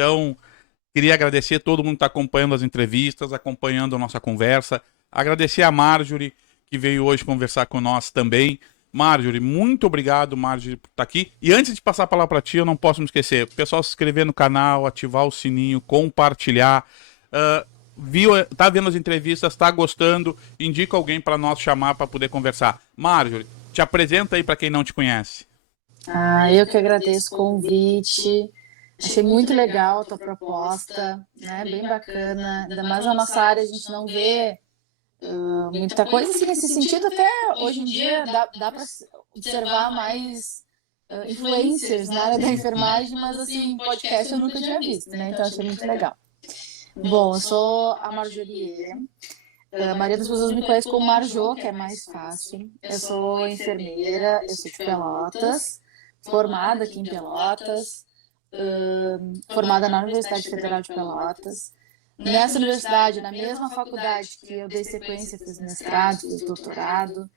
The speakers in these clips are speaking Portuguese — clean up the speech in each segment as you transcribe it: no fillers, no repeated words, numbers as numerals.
Então, queria agradecer a todo mundo que está acompanhando as entrevistas, acompanhando a nossa conversa. Agradecer a Marjorie, que veio hoje conversar com nós também. Marjorie, muito obrigado, Marjorie, por estar aqui. E antes de passar a palavra para ti, eu não posso me esquecer. O pessoal se inscrever no canal, ativar o sininho, compartilhar. Tá vendo as entrevistas, tá gostando, indica alguém para nós chamar para poder conversar. Marjorie, te apresenta aí para quem não te conhece. Eu que agradeço o convite. Achei muito legal a tua proposta, né? Bem bacana. Ainda mais na nossa área a gente não vê muita coisa assim, nesse sentido. Até hoje em dia dá para observar mais influencers na área da enfermagem, mas assim, podcast eu nunca tinha visto, né? Então achei muito legal. Bom, eu sou a Marjorie. A maioria das pessoas me conhece como Marjô, que é mais fácil. Eu sou enfermeira, eu sou de Pelotas, formada aqui em Pelotas, formada na Universidade Federal de Pelotas. Nessa universidade, na mesma faculdade que eu dei sequência, fiz mestrado, fiz doutorado.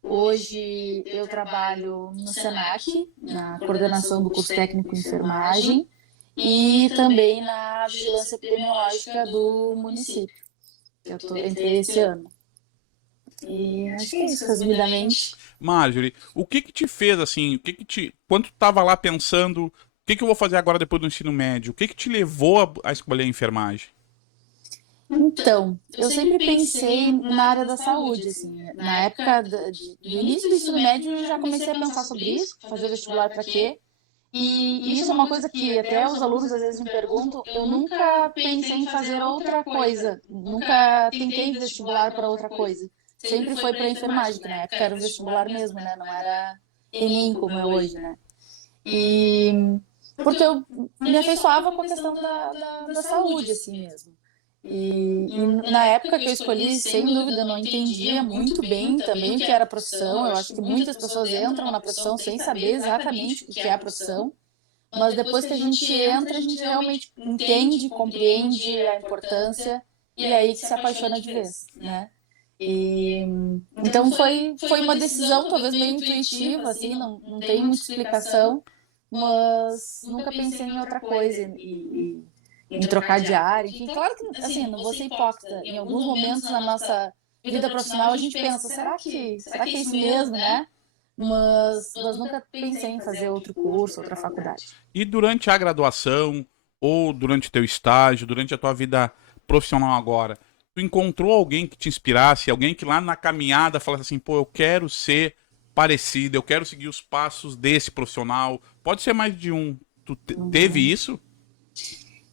Hoje eu trabalho no SENAC, na coordenação do curso técnico em enfermagem e também na vigilância epidemiológica do município. Eu entrei esse ano. E acho que é isso, resumidamente. Marjorie, o que te fez assim, quando tu tava lá pensando, o que eu vou fazer agora depois do ensino médio? O que te levou a escolher a enfermagem? Então, eu sempre pensei na área da saúde, assim. Na época do início do ensino médio, eu já comecei a pensar sobre isso, fazer vestibular para quê? E isso é uma coisa que até os alunos às vezes me perguntam. Eu nunca pensei em fazer outra coisa, nunca tentei vestibular para outra coisa. Sempre foi para enfermagem, que na época era o vestibular mesmo, né? Não era Enem como é hoje, né? E porque eu me afeiçoava com a questão da saúde, assim mesmo. E na época que eu escolhi, sem dúvida, eu não entendia muito bem também o que era a profissão. Eu acho que muitas pessoas entram na profissão sem saber exatamente o que é a profissão. Mas depois que a gente entra, a gente realmente entende, compreende a importância e é aí que se apaixona de vez, né? E, então foi uma decisão talvez meio intuitiva, assim, não tem muita explicação, mas nunca pensei em outra coisa, em trocar de área, enfim. Claro que, assim, não vou ser hipócrita, em alguns momentos na nossa vida profissional a gente pensa, será que é isso mesmo, né? Mas nunca pensei em fazer outro curso, outra faculdade. E durante a graduação, ou durante o teu estágio, durante a tua vida profissional agora, tu encontrou alguém que te inspirasse, alguém que lá na caminhada falasse assim, pô, eu quero ser parecido, eu quero seguir os passos desse profissional. Pode ser mais de um. Tu teve isso?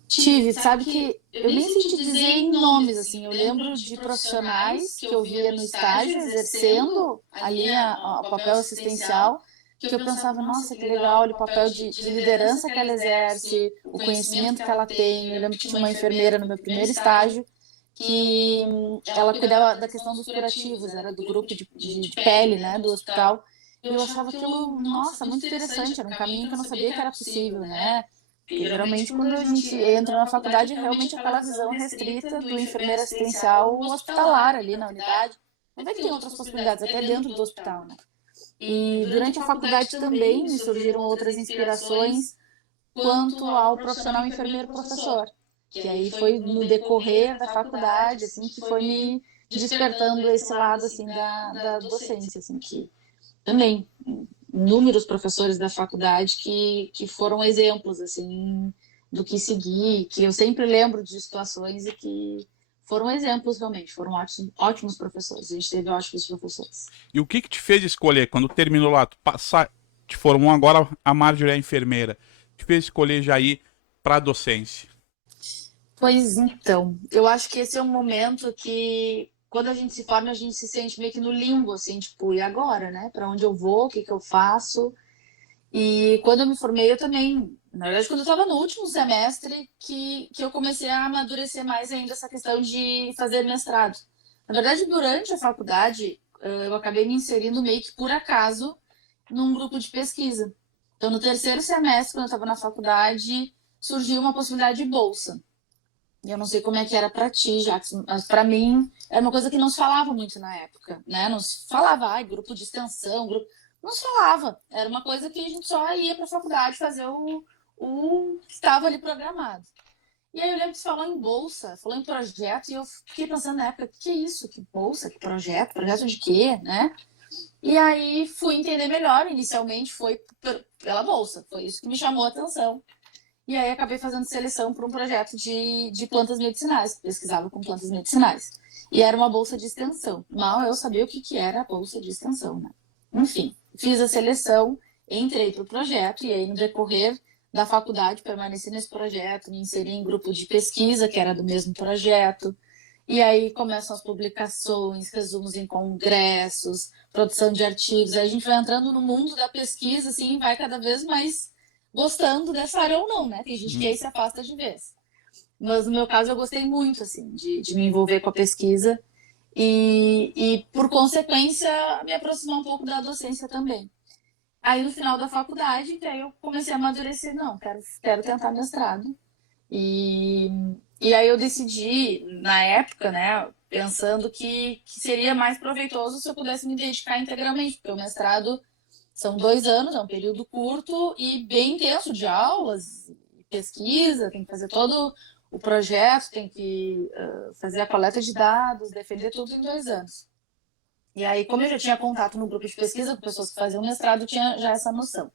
Tive, sabe que eu nem sei te dizer em nomes, assim, eu lembro de profissionais que eu via no estágio exercendo ali o papel assistencial, que eu pensava, nossa, que legal, olha o papel de liderança que ela exerce, o conhecimento que ela tem. Eu lembro que tinha uma enfermeira no meu primeiro estágio que ela cuidava da questão dos curativos, era do grupo de pele, né, do hospital. E eu achava aquilo, nossa, muito interessante, era um caminho que eu não sabia que era possível, né? Porque geralmente quando a gente entra na faculdade, é realmente aquela visão restrita do enfermeiro assistencial hospitalar ali na unidade. Mas é que tem outras possibilidades, até dentro do hospital, né? E durante a faculdade também me surgiram outras inspirações quanto ao profissional enfermeiro professor, que aí foi no decorrer da faculdade, assim, que foi me despertando esse lado, assim, da docência, assim, que também inúmeros professores da faculdade que foram exemplos, assim, do que seguir, que eu sempre lembro de situações e que foram exemplos, realmente, foram ótimos professores, a gente teve ótimos professores. E o que te fez escolher, quando terminou lá, tu passar, te formou agora a Marjorie é a enfermeira, te fez escolher já ir pra docência? Pois então, eu acho que esse é um momento que, quando a gente se forma, a gente se sente meio que no limbo, assim, tipo, e agora, né? Para onde eu vou, o que que eu faço? E quando eu me formei, eu também, na verdade, quando eu estava no último semestre, que eu comecei a amadurecer mais ainda essa questão de fazer mestrado. Na verdade, durante a faculdade, eu acabei me inserindo meio que por acaso num grupo de pesquisa. Então, no terceiro semestre, quando eu estava na faculdade, surgiu uma possibilidade de bolsa. E eu não sei como é que era para ti, Jackson, mas para mim era uma coisa que não se falava muito na época, né? Não se falava, grupo de extensão, grupo. Não se falava. Era uma coisa que a gente só ia para a faculdade fazer o que estava ali programado. E aí eu lembro que você falou em bolsa, falou em projeto, e eu fiquei pensando na época, o que é isso? Que bolsa? Que projeto? Projeto de quê? Né? E aí fui entender melhor, inicialmente foi pela bolsa, foi isso que me chamou a atenção. E aí acabei fazendo seleção para um projeto de plantas medicinais, pesquisava com plantas medicinais. E era uma bolsa de extensão. Mal eu sabia o que era a bolsa de extensão, né? Enfim, fiz a seleção, entrei para o projeto e aí no decorrer da faculdade permaneci nesse projeto, me inseri em grupo de pesquisa que era do mesmo projeto. E aí começam as publicações, resumos em congressos, produção de artigos. Aí a gente vai entrando no mundo da pesquisa, assim, vai cada vez mais gostando dessa área ou não, né? Tem gente que aí se afasta de vez. Mas no meu caso eu gostei muito, assim, de me envolver com a pesquisa e, por consequência, me aproximar um pouco da docência também. Aí no final da faculdade, que aí eu comecei a amadurecer, não, quero tentar mestrado. E, e aí eu decidi, na época, né, pensando que seria mais proveitoso se eu pudesse me dedicar integralmente, porque o mestrado são 2 anos, é um período curto e bem intenso de aulas, pesquisa, tem que fazer todo o projeto, tem que fazer a coleta de dados, defender tudo em 2 anos. E aí, como eu já tinha contato no grupo de pesquisa com pessoas que faziam mestrado, eu tinha já essa noção.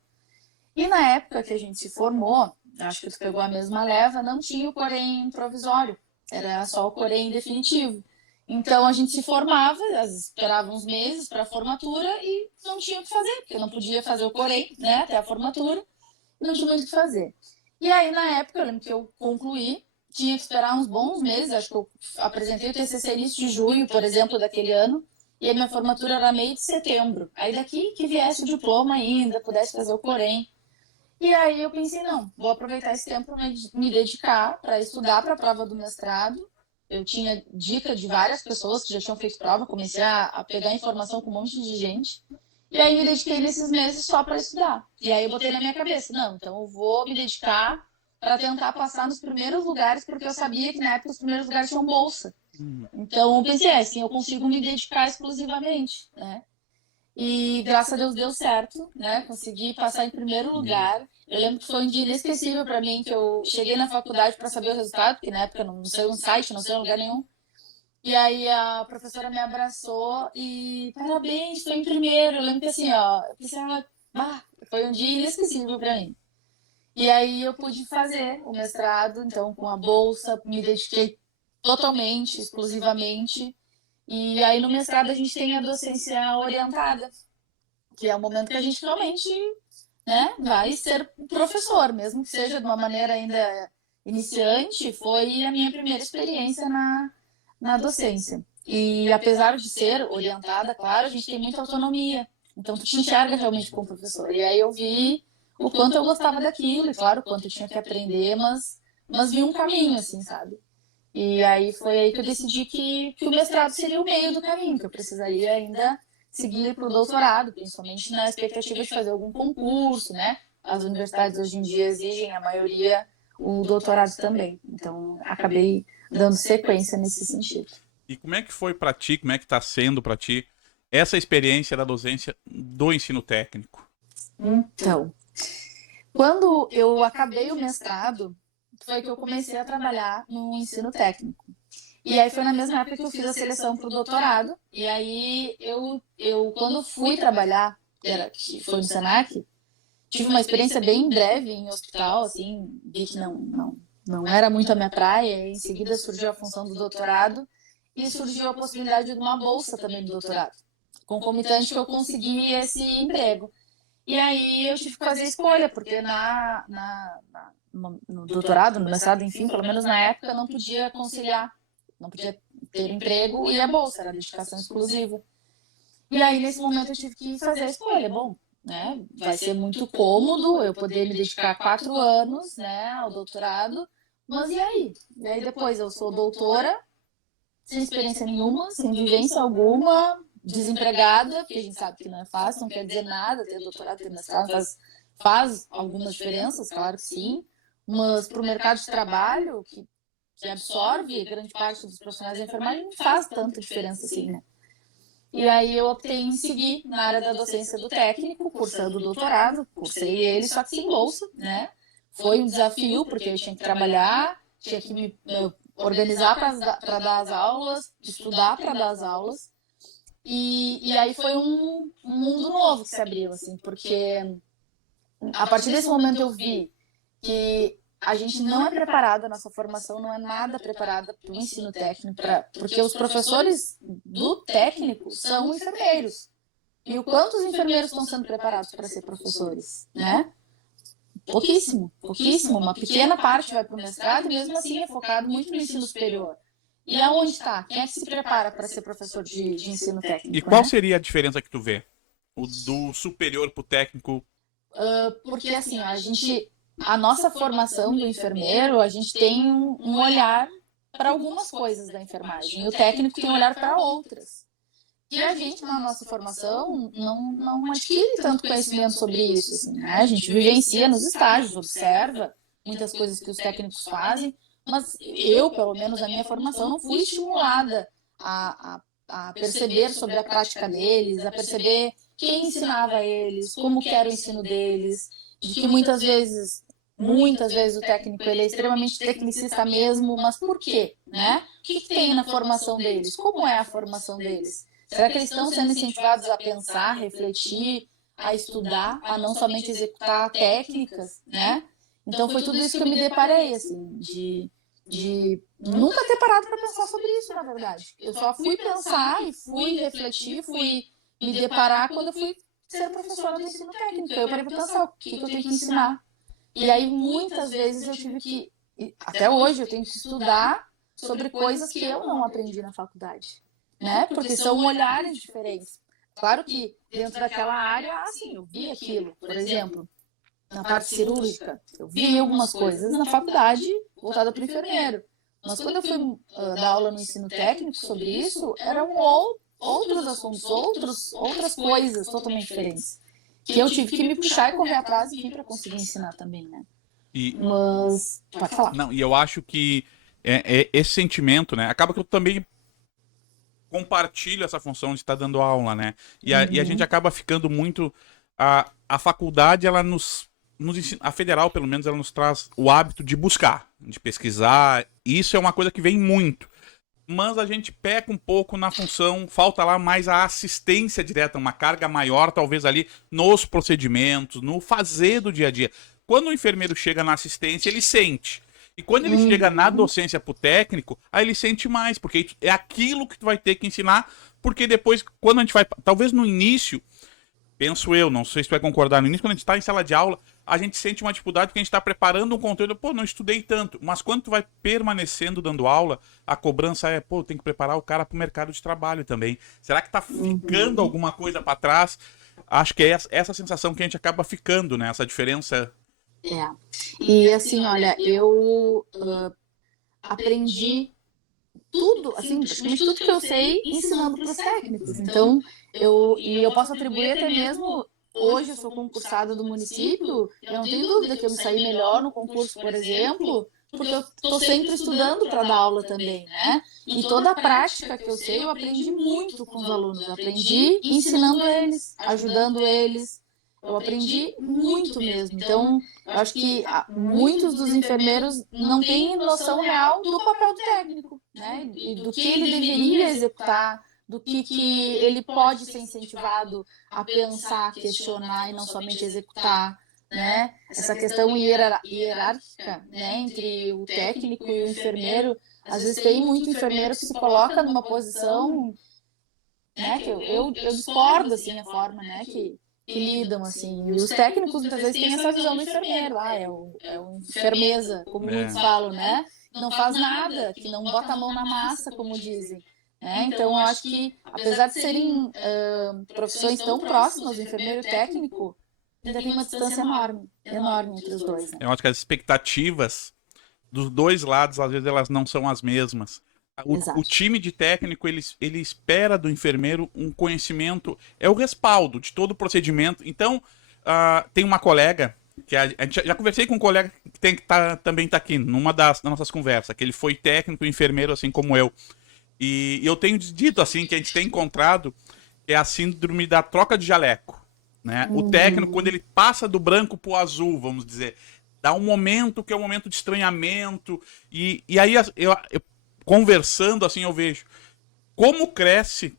E na época que a gente se formou, acho que tu pegou a mesma leva, não tinha o Corém provisório, era só o Corém definitivo. Então a gente se formava, esperava uns meses para a formatura e não tinha o que fazer, porque não podia fazer o Corém, né, até a formatura, e não tinha muito o que fazer. E aí na época, eu lembro que eu concluí, tinha que esperar uns bons meses, acho que eu apresentei o TCC início de junho, por exemplo, daquele ano, e a minha formatura era meio de setembro. Aí daqui que viesse o diploma ainda, pudesse fazer o Corém. E aí eu pensei, não, vou aproveitar esse tempo para me dedicar para estudar para a prova do mestrado. Eu tinha dica de várias pessoas que já tinham feito prova, comecei a pegar informação com um monte de gente. E aí me dediquei nesses meses só para estudar. E aí eu botei na minha cabeça, não, então eu vou me dedicar para tentar passar nos primeiros lugares, porque eu sabia que na época os primeiros lugares tinham bolsa. Então eu pensei, assim, eu consigo me dedicar exclusivamente, né? E graças a Deus deu certo, né? Consegui passar em primeiro lugar. Eu lembro que foi um dia inesquecível para mim, que eu cheguei na faculdade para saber o resultado, porque na época não saiu um site, não saiu em lugar nenhum. E aí a professora me abraçou e parabéns, foi em primeiro. Eu lembro que assim, ó, eu pensei, foi um dia inesquecível para mim. E aí eu pude fazer o mestrado, então com a bolsa, me dediquei totalmente, exclusivamente. E aí no mestrado a gente tem a docência orientada, que é o momento que a gente realmente, né, vai ser professor, mesmo que seja de uma maneira ainda iniciante, foi a minha primeira experiência na docência. E apesar de ser orientada, claro, a gente tem muita autonomia. Então tu te enxerga realmente como professor. E aí eu vi o quanto eu gostava daquilo, e claro, o quanto eu tinha que aprender, mas vi um caminho, assim, sabe? E aí foi aí que eu decidi que o mestrado seria o meio do caminho, que eu precisaria ainda seguir para o doutorado, principalmente na expectativa de fazer algum concurso, né? As universidades hoje em dia exigem, a maioria, o doutorado também. Então, acabei dando sequência nesse sentido. E como é que foi para ti, como é que está sendo para ti essa experiência da docência do ensino técnico? Então, quando eu acabei o mestrado, foi que eu comecei a trabalhar no ensino técnico. E aí foi na mesma época que eu fiz a seleção para o doutorado. E aí eu quando fui trabalhar, que foi no Senac, tive uma experiência bem breve em hospital, assim, vi que não era muito a minha praia. E em seguida surgiu a função do doutorado e surgiu a possibilidade de uma bolsa também do doutorado, concomitante que eu consegui esse emprego. E aí eu tive que fazer escolha, porque no doutorado, no mestrado, enfim, pelo menos na época, eu não podia conciliar, não podia ter emprego e a bolsa, era dedicação exclusiva. E aí, nesse momento, eu tive que fazer a escolha. Bom, né, vai ser muito cômodo eu poder me dedicar 4 anos, né, ao doutorado, mas e aí? E aí depois eu sou doutora, sem experiência nenhuma, sem vivência alguma, desempregada, porque a gente sabe que não é fácil, não quer dizer nada, ter doutorado, ter mestrado, faz algumas diferenças, claro que sim, mas para o mercado de trabalho, que absorve grande parte dos profissionais da enfermagem, não faz tanta diferença assim, né? E aí eu optei em seguir na área da docência do técnico, cursando o doutorado, cursei ele, só que sem bolsa, né? Foi um desafio, porque eu tinha que trabalhar, tinha que me organizar para dar as aulas, estudar para dar as aulas. E aí foi um mundo novo que se abriu, assim, porque a partir desse momento eu vi que a gente não é preparada, a nossa formação não é nada preparada para o ensino técnico, porque os professores do técnico são enfermeiros. E o quanto os enfermeiros estão sendo preparados para ser professores, né? Pouquíssimo, pouquíssimo. Uma pequena parte vai para o mestrado e mesmo assim é focado muito no ensino superior. E aonde está? Quem é que se prepara para ser professor de ensino técnico? E qual seria a diferença que tu vê? O do superior pro técnico? Porque assim, a nossa formação do enfermeiro, a gente tem um olhar para algumas coisas da enfermagem. E o técnico tem um olhar para outras. E a gente, na nossa formação, não adquire tanto conhecimento sobre isso. Assim, né? A gente vivencia nos estágios, observa muitas coisas que os técnicos fazem, mas eu, pelo menos na minha formação, não fui estimulada a perceber sobre a prática deles, a perceber quem ensinava eles, como que era o ensino deles, de que muitas vezes o técnico ele é extremamente tecnicista mesmo, mas por quê? Né? O que tem na formação deles? Como é a formação deles? Será que eles estão sendo incentivados a pensar, refletir, a estudar, a não somente executar técnicas, né? Então foi tudo isso que eu me deparei, assim, de nunca ter parado para pensar sobre isso, na verdade. Eu só fui pensar e fui refletir, fui me deparar quando eu fui ser professora do ensino técnico. Eu parei para pensar o que eu tenho que ensinar. E aí muitas vezes eu tive que, até hoje eu tenho que estudar sobre coisas que eu não aprendi na faculdade. Né? Porque são olhares diferentes. Claro que dentro daquela área, assim, eu vi aquilo, por exemplo, na parte cirúrgica, eu vi algumas coisas na faculdade voltada para o enfermeiro. Mas quando eu fui dar aula no ensino técnico sobre isso, eram outros assuntos, outras coisas totalmente diferentes. Que eu tive que me puxar e correr atrás e vir para conseguir ensinar também, né? Mas, pode falar. Não, e eu acho que esse sentimento, né? Acaba que eu também compartilho essa função de estar dando aula, né? E a gente acaba ficando muito... A faculdade, ela nos ensina, a federal, pelo menos, ela nos traz o hábito de buscar, de pesquisar. Isso é uma coisa que vem muito. Mas a gente peca um pouco na função, falta lá mais a assistência direta, uma carga maior, talvez ali, nos procedimentos, no fazer do dia a dia. Quando o enfermeiro chega na assistência, ele sente. E quando ele chega na docência pro técnico, aí ele sente mais, porque é aquilo que tu vai ter que ensinar, porque depois, quando a gente vai, talvez no início, penso eu, não sei se tu vai concordar, no início, quando a gente tá em sala de aula, a gente sente uma dificuldade porque a gente tá preparando um conteúdo, pô, não estudei tanto, mas quando tu vai permanecendo dando aula, a cobrança é, pô, tem que preparar o cara pro mercado de trabalho também. Será que tá ficando alguma coisa para trás? Acho que é essa sensação que a gente acaba ficando, né, essa diferença. E assim, olha, eu aprendi tudo, assim, praticamente tudo que eu sei ensinando para os técnicos. Então, eu posso atribuir até mesmo, hoje eu sou concursada do município, eu não tenho dúvida que eu me saí melhor no concurso, por exemplo, porque eu estou sempre estudando para dar aula também, né? E toda a prática que eu sei, eu aprendi muito com os alunos, eu aprendi ensinando eles, ajudando eles, eu aprendi muito mesmo. Então, eu acho que muitos dos enfermeiros não têm noção real do papel do técnico, né? E do que ele deveria executar, do que ele pode ser incentivado a pensar, questionar e não somente executar, né? Essa questão hierárquica, né, entre o técnico e o enfermeiro, às vezes tem muito enfermeiro que se coloca numa posição, né, que eu discordo, assim, a forma, né, que lidam, assim. E os técnicos, muitas vezes, têm essa visão do enfermeiro. É o enfermeza, como muitos falam, né? Não faz nada, que não bota a mão na massa, como dizem. Né? Então, eu acho que, apesar de serem profissões tão próximas, o enfermeiro e o técnico, ainda tem uma distância enorme entre os dois. Né? Eu acho que as expectativas dos dois lados, às vezes, elas não são as mesmas. O time de técnico, ele espera do enfermeiro um conhecimento, é o respaldo de todo o procedimento. Então, tem uma colega, que a gente já conversei com um colega que também está aqui, numa das nossas conversas, que ele foi técnico e enfermeiro, assim como eu. E eu tenho dito, assim, que a gente tem encontrado, é a síndrome da troca de jaleco. Né? O técnico, quando ele passa do branco pro azul, vamos dizer, Dá um momento que é um momento de estranhamento. E aí, eu conversando assim, eu vejo como cresce,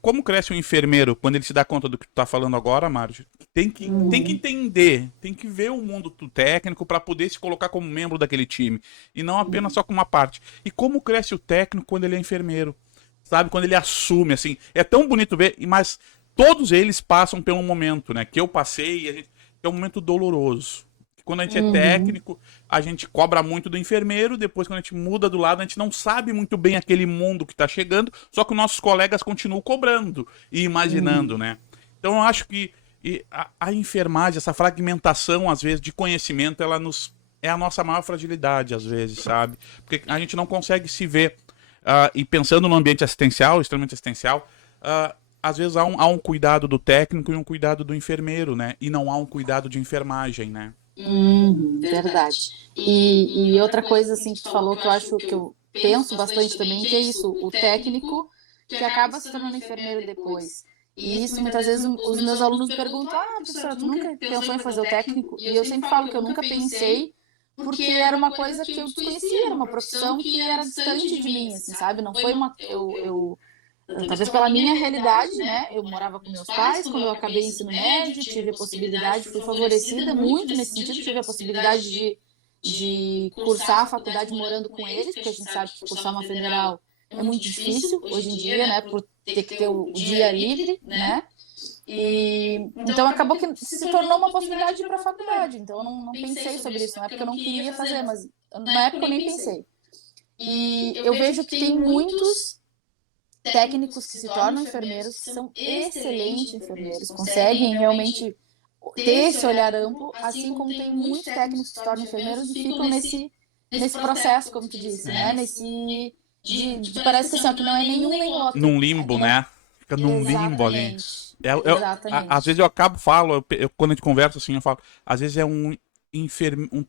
como cresce o enfermeiro quando ele se dá conta do que tu tá falando agora, Marjorie. Tem que entender, tem que ver o mundo do técnico para poder se colocar como membro daquele time. E não apenas só com uma parte. E como cresce o técnico quando ele é enfermeiro. Sabe? Quando ele assume, assim. É tão bonito ver, mas todos eles passam por um momento, né? Que eu passei, é um momento doloroso. Quando a gente é técnico, a gente cobra muito do enfermeiro, depois quando a gente muda do lado, a gente não sabe muito bem aquele mundo que está chegando, só que os nossos colegas continuam cobrando e imaginando, né? Então eu acho que a enfermagem, essa fragmentação, às vezes, de conhecimento, é a nossa maior fragilidade, às vezes, sabe? Porque a gente não consegue se ver, e pensando no ambiente assistencial, extremamente assistencial, às vezes há um cuidado do técnico e um cuidado do enfermeiro, né? E não há um cuidado de enfermagem, né? Verdade. E outra coisa assim que tu falou que eu acho que eu penso bastante também, que é isso, o técnico que acaba se tornando enfermeiro depois. E isso muitas vezes os meus alunos me perguntam: professora, tu nunca pensou em fazer o técnico? E eu sempre falo que eu nunca pensei, porque era uma coisa que eu desconhecia, era uma profissão que era distante de mim, assim, sabe? Não foi uma. Talvez pela minha realidade, né? Eu morava com meus pais, quando eu acabei o ensino médio, tive a possibilidade, fui favorecida muito nesse sentido, tive a possibilidade de cursar a faculdade morando com eles, porque a gente sabe que cursar uma federal é muito difícil hoje em dia, né? Por ter que ter o dia livre, né? E então acabou que se tornou uma possibilidade de ir para a faculdade. Então eu não pensei sobre isso, não é porque eu não queria fazer, mas na época eu nem pensei. E eu vejo que tem muitos técnicos que se tornam enfermeiros, que são excelentes enfermeiros, conseguem realmente ter esse olhar amplo, assim como tem muitos técnicos que se tornam enfermeiros e ficam nesse processo, como tu disse, né? Parece que assim, ó, que não é nenhum nem outro. Num limbo, né? Fica num limbo ali. Às vezes eu falo, quando a gente conversa assim, eu falo, às vezes é um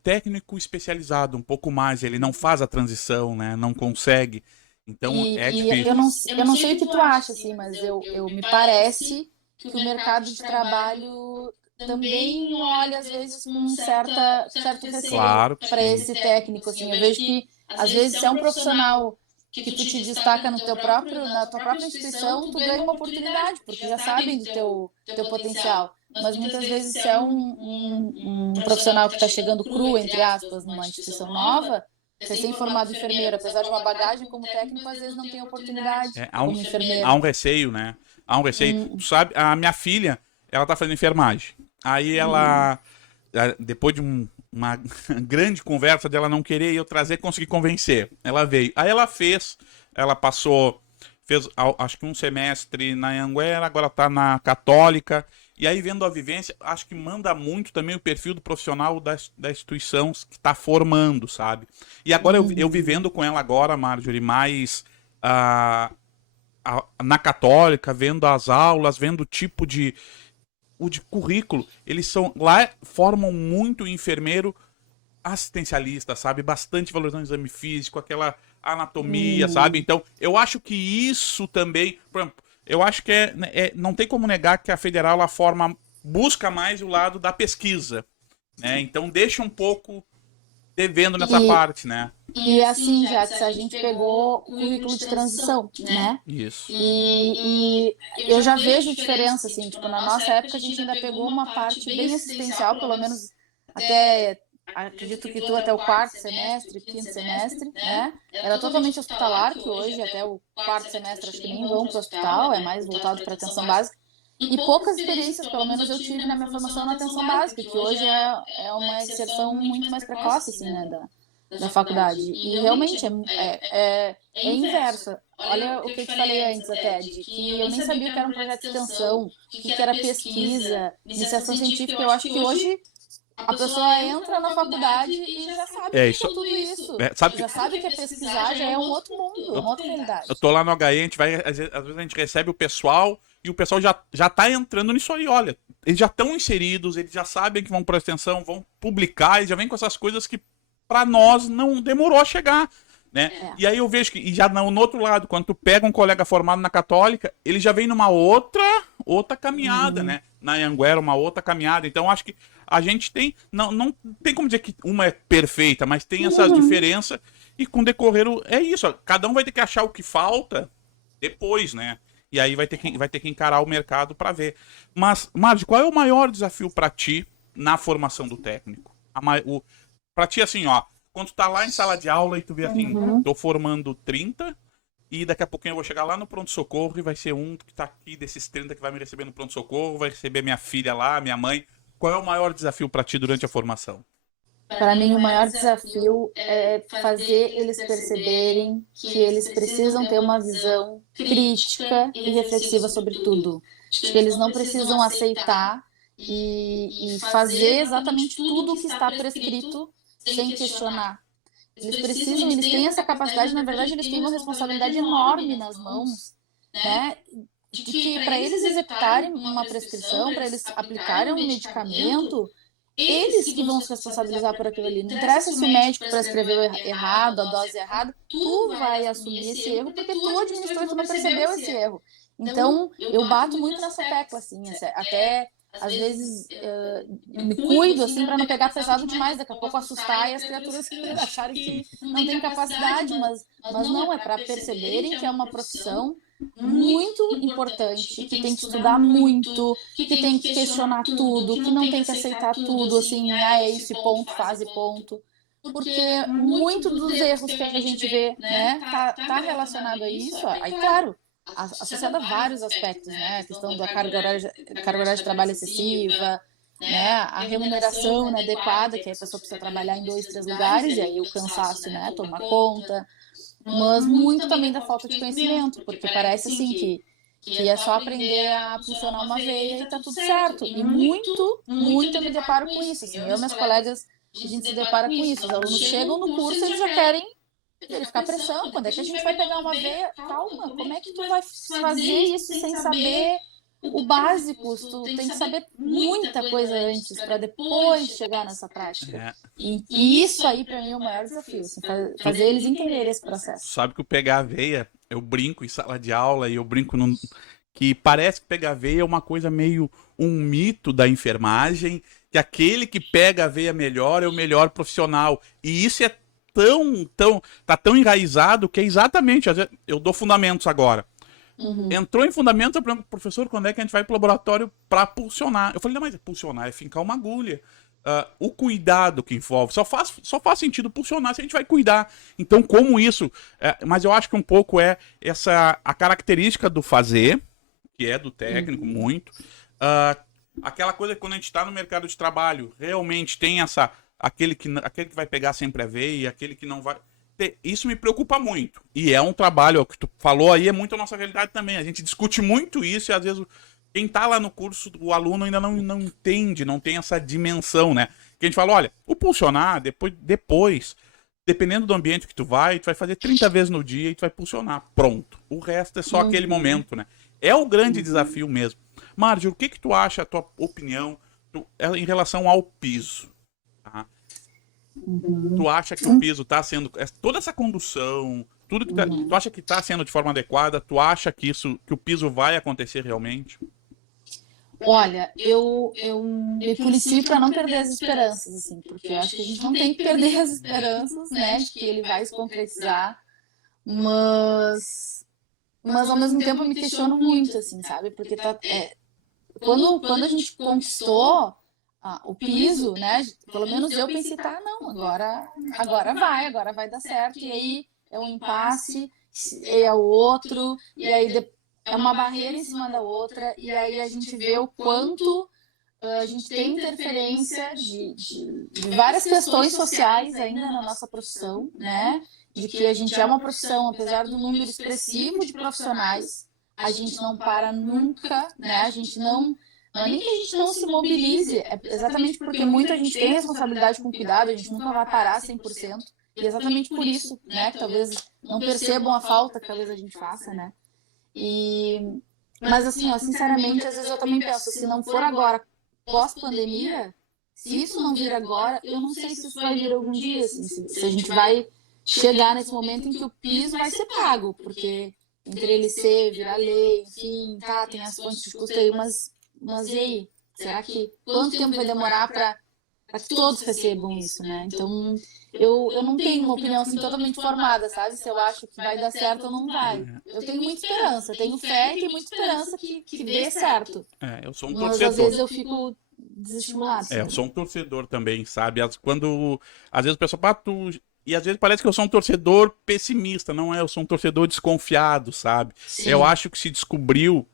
técnico especializado um pouco mais, ele não faz a transição, né? Não consegue. Então é difícil. Eu não sei o que tu acha, assim, mas eu me parece que o mercado de trabalho também olha, às vezes, com um certo receio Claro para esse técnico. Assim. Eu vejo que, às vezes, se é um profissional que tu te destaca na tua própria instituição, tu ganha uma oportunidade, porque já sabem do teu potencial. Mas muitas vezes, se é um profissional que está chegando cru, entre aspas, numa instituição nova, recém-formado enfermeiro, apesar de uma bagagem como técnico, às vezes não tem oportunidade como enfermeiro. Há um receio, né? Há um receio. Tu sabe, a minha filha, ela tá fazendo enfermagem. Aí ela, depois de uma grande conversa dela não querer eu trazer, consegui convencer. Ela veio. Aí ela fez acho que um semestre na Anhanguera, agora tá na Católica. E aí, vendo a vivência, acho que manda muito também o perfil do profissional da instituição que está formando, sabe? E agora, eu vivendo com ela agora, Marjorie, mais na Católica, vendo as aulas, vendo o tipo de currículo, eles lá formam muito enfermeiro assistencialista, sabe? Bastante valorizando o exame físico, aquela anatomia, sabe? Então, eu acho que isso também... Por exemplo, eu acho que não tem como negar que a federal ela busca mais o lado da pesquisa, né? Então deixa um pouco devendo nessa parte, né? E assim, já que a gente pegou o currículo de transição, né? Isso. E eu já vejo diferença, assim, tipo, na nossa época a gente ainda pegou uma parte bem assistencial, pelo menos até... Acredito que tu até o quarto semestre, quinto semestre, né? Era totalmente hospitalar, que hoje até o quarto semestre acho que nem vão para o hospital, é mais voltado para atenção básica. E poucas experiências, pelo menos eu tive na minha formação na atenção básica, que hoje é uma inserção muito mais precoce, assim, né, da faculdade. E realmente é inverso. Olha o que eu te falei antes até, de que eu nem sabia o que era um projeto de extensão, o que era pesquisa, iniciação científica. Eu acho que hoje a pessoa entra na faculdade e já sabe que é tudo isso. Já sabe que pesquisar já é um outro mundo, uma outra realidade. Eu tô lá no HE, às vezes a gente recebe o pessoal e o pessoal já tá entrando nisso aí, olha. Eles já estão inseridos, eles já sabem que vão prestar atenção, vão publicar, eles já vêm com essas coisas que para nós não demorou a chegar, né? E aí eu vejo que, e já no outro lado, quando tu pega um colega formado na Católica, ele já vem numa outra caminhada, né? Na Anhanguera, uma outra caminhada. Então acho que a gente tem, não tem como dizer que uma é perfeita, mas tem essa diferença e com o decorrer é isso, ó, cada um vai ter que achar o que falta depois, né? E aí vai ter que encarar o mercado para ver. Mas, Marge, qual é o maior desafio para ti na formação do técnico? Para ti, assim, ó, quando tu tá lá em sala de aula e tu vê assim, tô formando 30 e daqui a pouquinho eu vou chegar lá no pronto-socorro e vai ser um que tá aqui desses 30 que vai me receber no pronto-socorro, vai receber minha filha lá, minha mãe. Qual é o maior desafio para ti durante a formação? Para mim, o maior desafio é fazer eles perceberem que eles precisam ter uma visão crítica e reflexiva sobre tudo. De que eles não precisam aceitar e fazer exatamente tudo o que está prescrito sem questionar. Eles têm essa capacidade, na verdade, eles têm uma responsabilidade enorme nas mãos, né? De que para eles executarem uma prescrição, para eles aplicarem um medicamento, eles que vão se responsabilizar por aquilo ali. Não interessa se o médico prescreveu errado, a dose errada, tu vai assumir esse erro porque tu administrou e tu não percebeu esse erro. Então, eu bato muito nessa tecla, assim, até às vezes me cuido, assim, para não pegar pesado demais, daqui a pouco assustar e as criaturas acharem que não têm capacidade, mas não, é para perceberem que é uma profissão muito importante, que tem que estudar muito, que tem que questionar tudo, que não tem que aceitar tudo, assim, é esse ponto, fase ponto. Porque muito dos erros que a gente vê, né, tá relacionado a isso. Aí, claro, associado a vários aspectos, né, a questão da carga horária de trabalho excessiva, né, a remuneração inadequada, que a pessoa precisa trabalhar em 2, 3 lugares, e aí o cansaço, né, toma conta, mas muito também da falta de conhecimento, porque parece assim que é só aprender a funcionar uma veia e tá tudo certo. E muito eu me deparo com isso. Assim, eu e meus colegas, a gente se depara com isso. Os alunos chegam no curso e eles já querem verificar a pressão. Quando é que a gente vai pegar uma veia? Calma, como é que tu vai fazer isso sem saber o básico? Tu tem que saber muita coisa antes para depois chegar nessa prática. E isso aí para mim é o maior desafio, assim, fazer eles entenderem esse processo. Sabe que o pegar a veia, eu brinco em sala de aula e eu brinco que parece que pegar a veia é uma coisa meio um mito da enfermagem, que aquele que pega a veia melhor é o melhor profissional. E isso é tá tão enraizado que é exatamente, eu dou fundamentos agora. Entrou em fundamento, professor, quando é que a gente vai pro laboratório para pulsionar? Eu falei, não, mas pulsionar é fincar uma agulha. O cuidado que envolve, só faz sentido pulsionar se a gente vai cuidar. Então, como isso, mas eu acho que um pouco é a característica do fazer, que é do técnico, muito. Aquela coisa que quando a gente está no mercado de trabalho, realmente tem aquele que vai pegar sempre a veia, aquele que não vai. Isso me preocupa muito. E é um trabalho, o que tu falou aí, é muito a nossa realidade também. A gente discute muito isso e às vezes quem tá lá no curso, o aluno ainda não entende, não tem essa dimensão, né? Que a gente fala, olha, o pulsionar, depois, dependendo do ambiente que tu vai fazer 30 vezes no dia e tu vai pulsionar. Pronto. O resto é só aquele momento, né? É o grande desafio mesmo. Marge, o que tu acha, a tua opinião, em relação ao piso? Tá? Tu acha que o piso tá sendo... Toda essa condução, tudo que tu acha que tá sendo de forma adequada? Tu acha que o piso vai acontecer realmente? Olha, eu me policio para não perder as esperanças, assim, porque eu acho que a gente não tem que perder as esperanças, né, de que ele vai se concretizar, mas ao mesmo tempo eu me questiono muito, assim, sabe, porque quando a gente conquistou o piso, né, pelo menos eu pensei, tá, não, agora vai dar certo, e aí é um impasse, é o outro, e aí é uma barreira em cima da outra, e aí a gente vê o quanto a gente tem interferência de várias questões sociais ainda na nossa profissão, né? De que a gente é uma profissão, apesar do número expressivo de profissionais, a gente não para nunca, né? A gente não é nem que a gente não se mobilize, é exatamente porque muita gente tem responsabilidade com cuidado, a gente nunca vai parar 100%, e exatamente por isso, né? Que talvez não percebam a falta que talvez a gente faça, né? Mas assim, ó, sinceramente, às vezes eu também penso, se não for agora, pós-pandemia, se isso não vir agora, eu não sei se isso vai vir algum dia, assim, se a gente vai chegar nesse momento em que o piso vai ser pago, porque entre ele virar lei, enfim, tá, tem as fontes de custo aí, mas e aí? Será que quanto tempo vai demorar para que todos recebam isso, né? Então, eu não tenho uma opinião assim totalmente formada, sabe? Se eu acho que vai dar certo ou não vai. Eu tenho muita esperança, tenho fé e tenho muita esperança que dê certo. Eu sou um Mas torcedor. às vezes eu fico desestimulado. Eu sou um torcedor também, sabe? Quando às vezes o pessoal, e às vezes parece que eu sou um torcedor pessimista, não é? Eu sou um torcedor desconfiado, sabe? Sim. Eu acho que se descobriu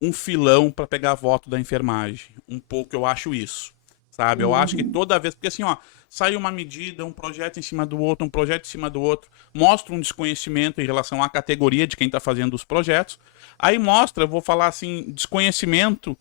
um filão para pegar voto da enfermagem. Um pouco eu acho isso, sabe? Eu acho que toda vez, porque assim, ó, sai uma medida, um projeto em cima do outro, um projeto em cima do outro, mostra um desconhecimento em relação à categoria de quem está fazendo os projetos. Aí mostra, eu vou falar assim, desconhecimento,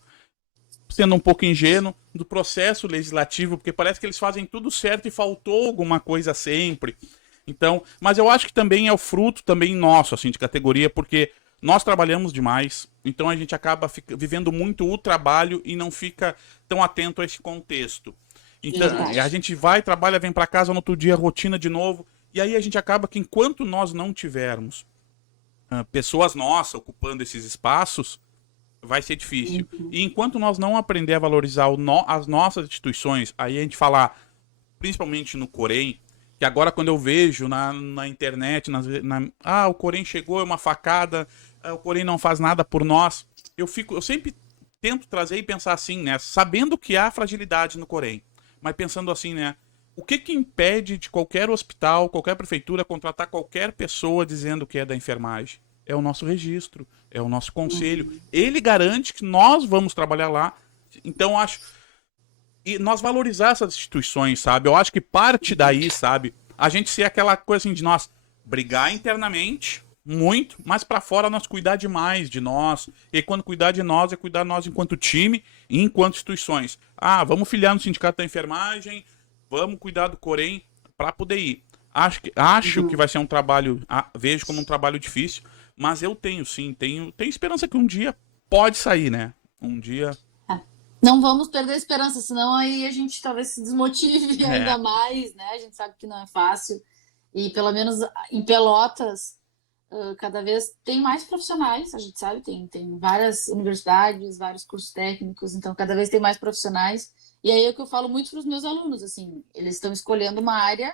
sendo um pouco ingênuo, do processo legislativo, porque parece que eles fazem tudo certo e faltou alguma coisa sempre. Então, mas eu acho que também é o fruto também nosso, assim, de categoria, porque nós trabalhamos demais, então a gente acaba vivendo muito o trabalho e não fica tão atento a esse contexto. Então, a gente vai, trabalha, vem para casa, no outro dia, rotina de novo, e aí a gente acaba que enquanto nós não tivermos pessoas nossas ocupando esses espaços, vai ser difícil. E enquanto nós não aprender a valorizar as nossas instituições, aí a gente falar, principalmente no Corém, que agora quando eu vejo na internet, o Corém chegou, é uma facada, o Corém não faz nada por nós, eu sempre tento trazer e pensar assim, né? Sabendo que há fragilidade no Corém, mas pensando assim, né? O que impede de qualquer hospital, qualquer prefeitura contratar qualquer pessoa dizendo que é da enfermagem? É o nosso registro, é o nosso conselho. Ele garante que nós vamos trabalhar lá. Então, acho. E nós valorizar essas instituições, sabe? Eu acho que parte daí, sabe? A gente ser aquela coisa assim de nós brigar internamente, muito, mas para fora nós cuidar demais de nós. E quando cuidar de nós, é cuidar de nós enquanto time e enquanto instituições. Vamos filiar no Sindicato da Enfermagem, vamos cuidar do Corém para poder ir. Acho que vai ser um trabalho, vejo como um trabalho difícil, mas eu tenho esperança que um dia pode sair, né? Um dia. Não vamos perder a esperança, senão aí a gente talvez se desmotive ainda mais, né? A gente sabe que não é fácil. E pelo menos em Pelotas, cada vez tem mais profissionais, a gente sabe, tem várias universidades, vários cursos técnicos, então cada vez tem mais profissionais. E aí é o que eu falo muito para os meus alunos, assim, eles estão escolhendo uma área,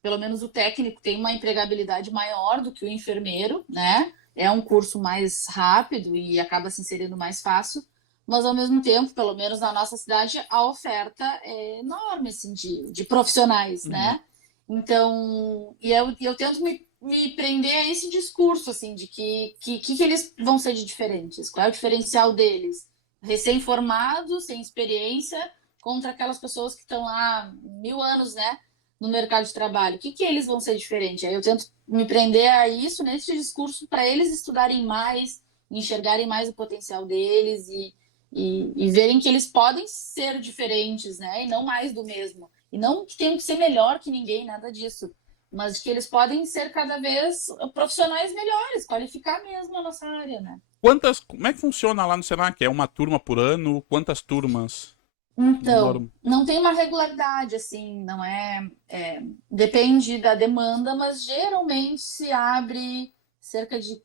pelo menos o técnico tem uma empregabilidade maior do que o enfermeiro, né? É um curso mais rápido e acaba se inserindo mais fácil, mas ao mesmo tempo, pelo menos na nossa cidade, a oferta é enorme, assim, de profissionais, né? Então, eu tento me prender a esse discurso, assim, de que eles vão ser de diferentes, qual é o diferencial deles? Recém-formados, sem experiência, contra aquelas pessoas que estão lá 1000 anos, né, no mercado de trabalho. O que eles vão ser diferentes? Aí eu tento me prender a isso, nesse discurso, para eles estudarem mais, enxergarem mais o potencial deles e verem que eles podem ser diferentes, né, e não mais do mesmo. E não que tenham que ser melhor que ninguém, nada disso. Mas que eles podem ser cada vez profissionais melhores, qualificar mesmo a nossa área, né? Como é que funciona lá no Senac? É uma turma por ano? Quantas turmas? Então, não tem uma regularidade, assim, não depende da demanda, mas geralmente se abre cerca de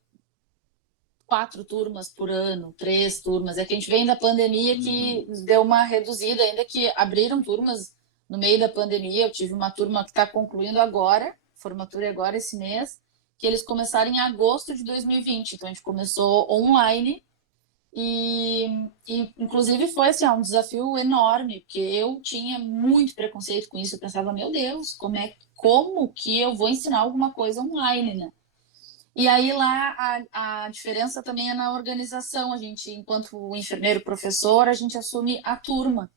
4 turmas por ano, 3 turmas. É que a gente vem da pandemia que deu uma reduzida, ainda que abriram turmas no meio da pandemia. Eu tive uma turma que está concluindo agora, formatura agora esse mês, que eles começaram em agosto de 2020. Então a gente começou online e inclusive foi assim, um desafio enorme, porque eu tinha muito preconceito com isso. Eu pensava, meu Deus, como que eu vou ensinar alguma coisa online, né? E aí lá a diferença também é na organização. A gente, enquanto enfermeiro professor, a gente assume a turma.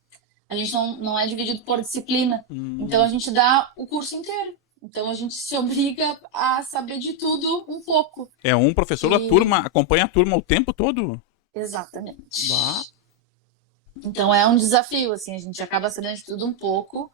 A gente não é dividido por disciplina. Então a gente dá o curso inteiro. Então a gente se obriga a saber de tudo um pouco. É um professor da turma, acompanha a turma o tempo todo? Exatamente. Então é um desafio, assim, a gente acaba sabendo de tudo um pouco.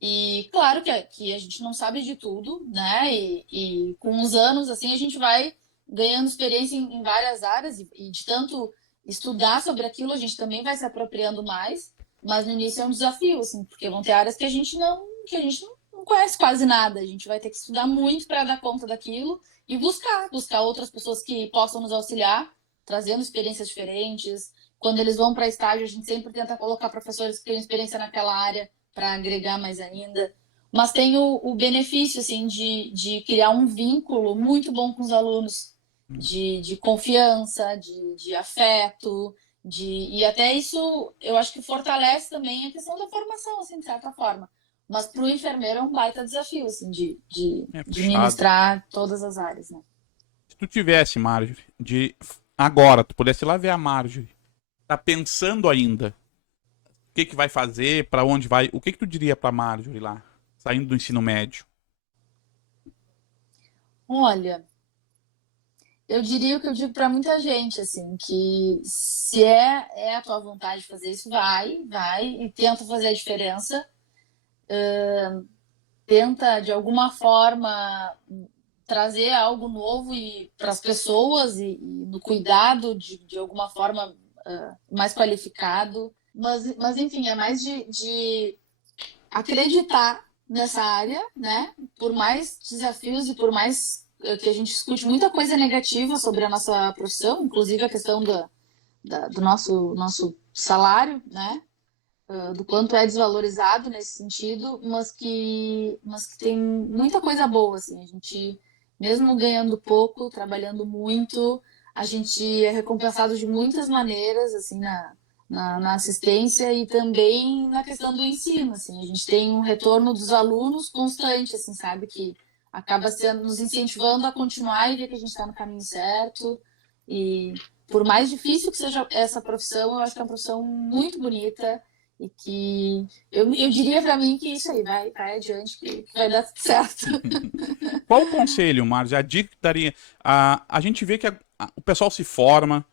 E claro que a gente não sabe de tudo, né? E com os anos, assim, a gente vai ganhando experiência em várias áreas e de tanto estudar sobre aquilo, a gente também vai se apropriando mais. Mas no início é um desafio, assim, porque vão ter áreas que a gente não conhece quase nada. A gente vai ter que estudar muito para dar conta daquilo e buscar outras pessoas que possam nos auxiliar, trazendo experiências diferentes. Quando eles vão para estágio, a gente sempre tenta colocar professores que têm experiência naquela área, para agregar mais ainda. Mas tem o benefício, assim, de criar um vínculo muito bom com os alunos, de confiança, de afeto, e até isso eu acho que fortalece também a questão da formação, assim, de certa forma. Mas para o enfermeiro é um baita desafio, assim, de ministrar todas as áreas, né? Se tu tivesse, Marjorie, agora, tu pudesse ir lá ver a Marjorie, tá pensando ainda o que vai fazer, para onde vai, o que tu diria pra Marjorie lá, saindo do ensino médio? Olha, eu diria o que eu digo para muita gente, assim, que se é a tua vontade de fazer isso, vai e tenta fazer a diferença. Tenta, de alguma forma, trazer algo novo para as pessoas e no cuidado de alguma forma mais qualificado. Mas, enfim, é mais de acreditar nessa área, né? Por mais desafios e por mais que a gente escute muita coisa negativa sobre a nossa profissão, inclusive a questão do nosso salário, né? Do quanto é desvalorizado nesse sentido, mas que tem muita coisa boa, assim. A gente, mesmo ganhando pouco, trabalhando muito, a gente é recompensado de muitas maneiras, assim, na assistência e também na questão do ensino, assim. A gente tem um retorno dos alunos constante, assim, sabe? Que acaba nos incentivando a continuar e ver que a gente está no caminho certo. E por mais difícil que seja essa profissão, eu acho que é uma profissão muito bonita e que eu diria para mim que isso aí vai adiante, que vai dar tudo certo. Qual o conselho, Marjorie? A dica que daria? A gente vê que o pessoal se forma,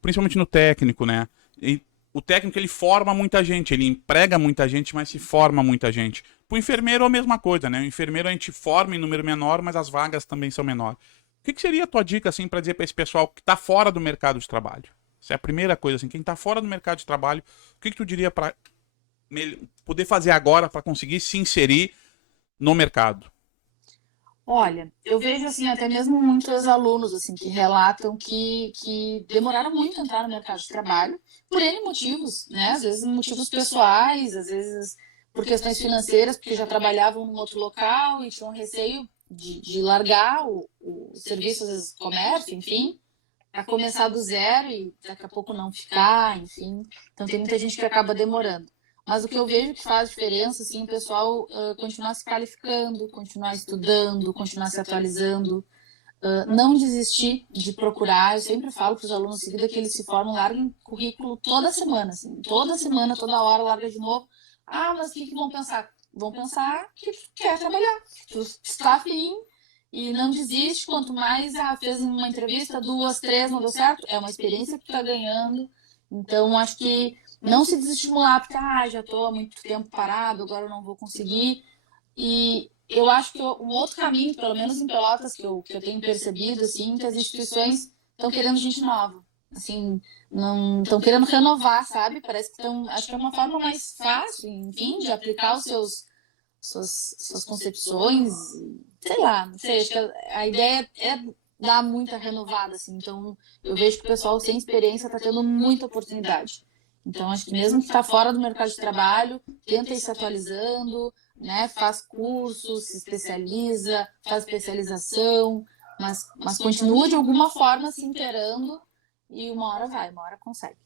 principalmente no técnico, né? E o técnico ele forma muita gente, ele emprega muita gente, mas se forma muita gente. Pro enfermeiro é a mesma coisa, né? O enfermeiro a gente forma em número menor, mas as vagas também são menores. O que seria a tua dica, assim, para dizer para esse pessoal que está fora do mercado de trabalho? Essa é a primeira coisa, assim, quem está fora do mercado de trabalho, o que tu diria para poder fazer agora para conseguir se inserir no mercado? Olha, eu vejo assim até mesmo muitos alunos assim que relatam que demoraram muito a entrar no mercado de trabalho por N motivos, né? Às vezes motivos pessoais, às vezes por questões financeiras, porque já trabalhavam num outro local e tinham receio de largar o serviço, às vezes comércio, enfim, para começar do zero e daqui a pouco não ficar, enfim. Então tem muita gente que acaba demorando. Mas o que eu vejo que faz diferença, assim, o pessoal continuar se qualificando, continuar estudando, continuar se atualizando, não desistir de procurar. Eu sempre falo para os alunos em seguida que eles se formam, larguem currículo toda semana, assim, toda semana, toda hora, larga de novo. Ah, mas o que vão pensar? Vão pensar que tu quer trabalhar, que tu está afim e não desiste. Quanto mais fez uma entrevista, 2, 3, não deu certo, é uma experiência que tu está ganhando. Então, acho que não se desestimular, porque já estou há muito tempo parado, agora eu não vou conseguir. E eu acho que um outro caminho, pelo menos em Pelotas, que eu tenho percebido, assim, que as instituições estão querendo gente nova. Assim, não estão querendo renovar, sabe? Parece que estão. Acho que é uma forma mais fácil, enfim, de aplicar suas concepções. Sei lá, não sei. Acho que a ideia é dar muita renovada, assim. Então, eu vejo que o pessoal sem experiência está tendo muita oportunidade. Então, acho que mesmo que está fora do mercado de trabalho, tenta ir se atualizando, né? Faz cursos, se especializa, faz especialização, mas continua de alguma forma se inteirando e uma hora vai, uma hora consegue.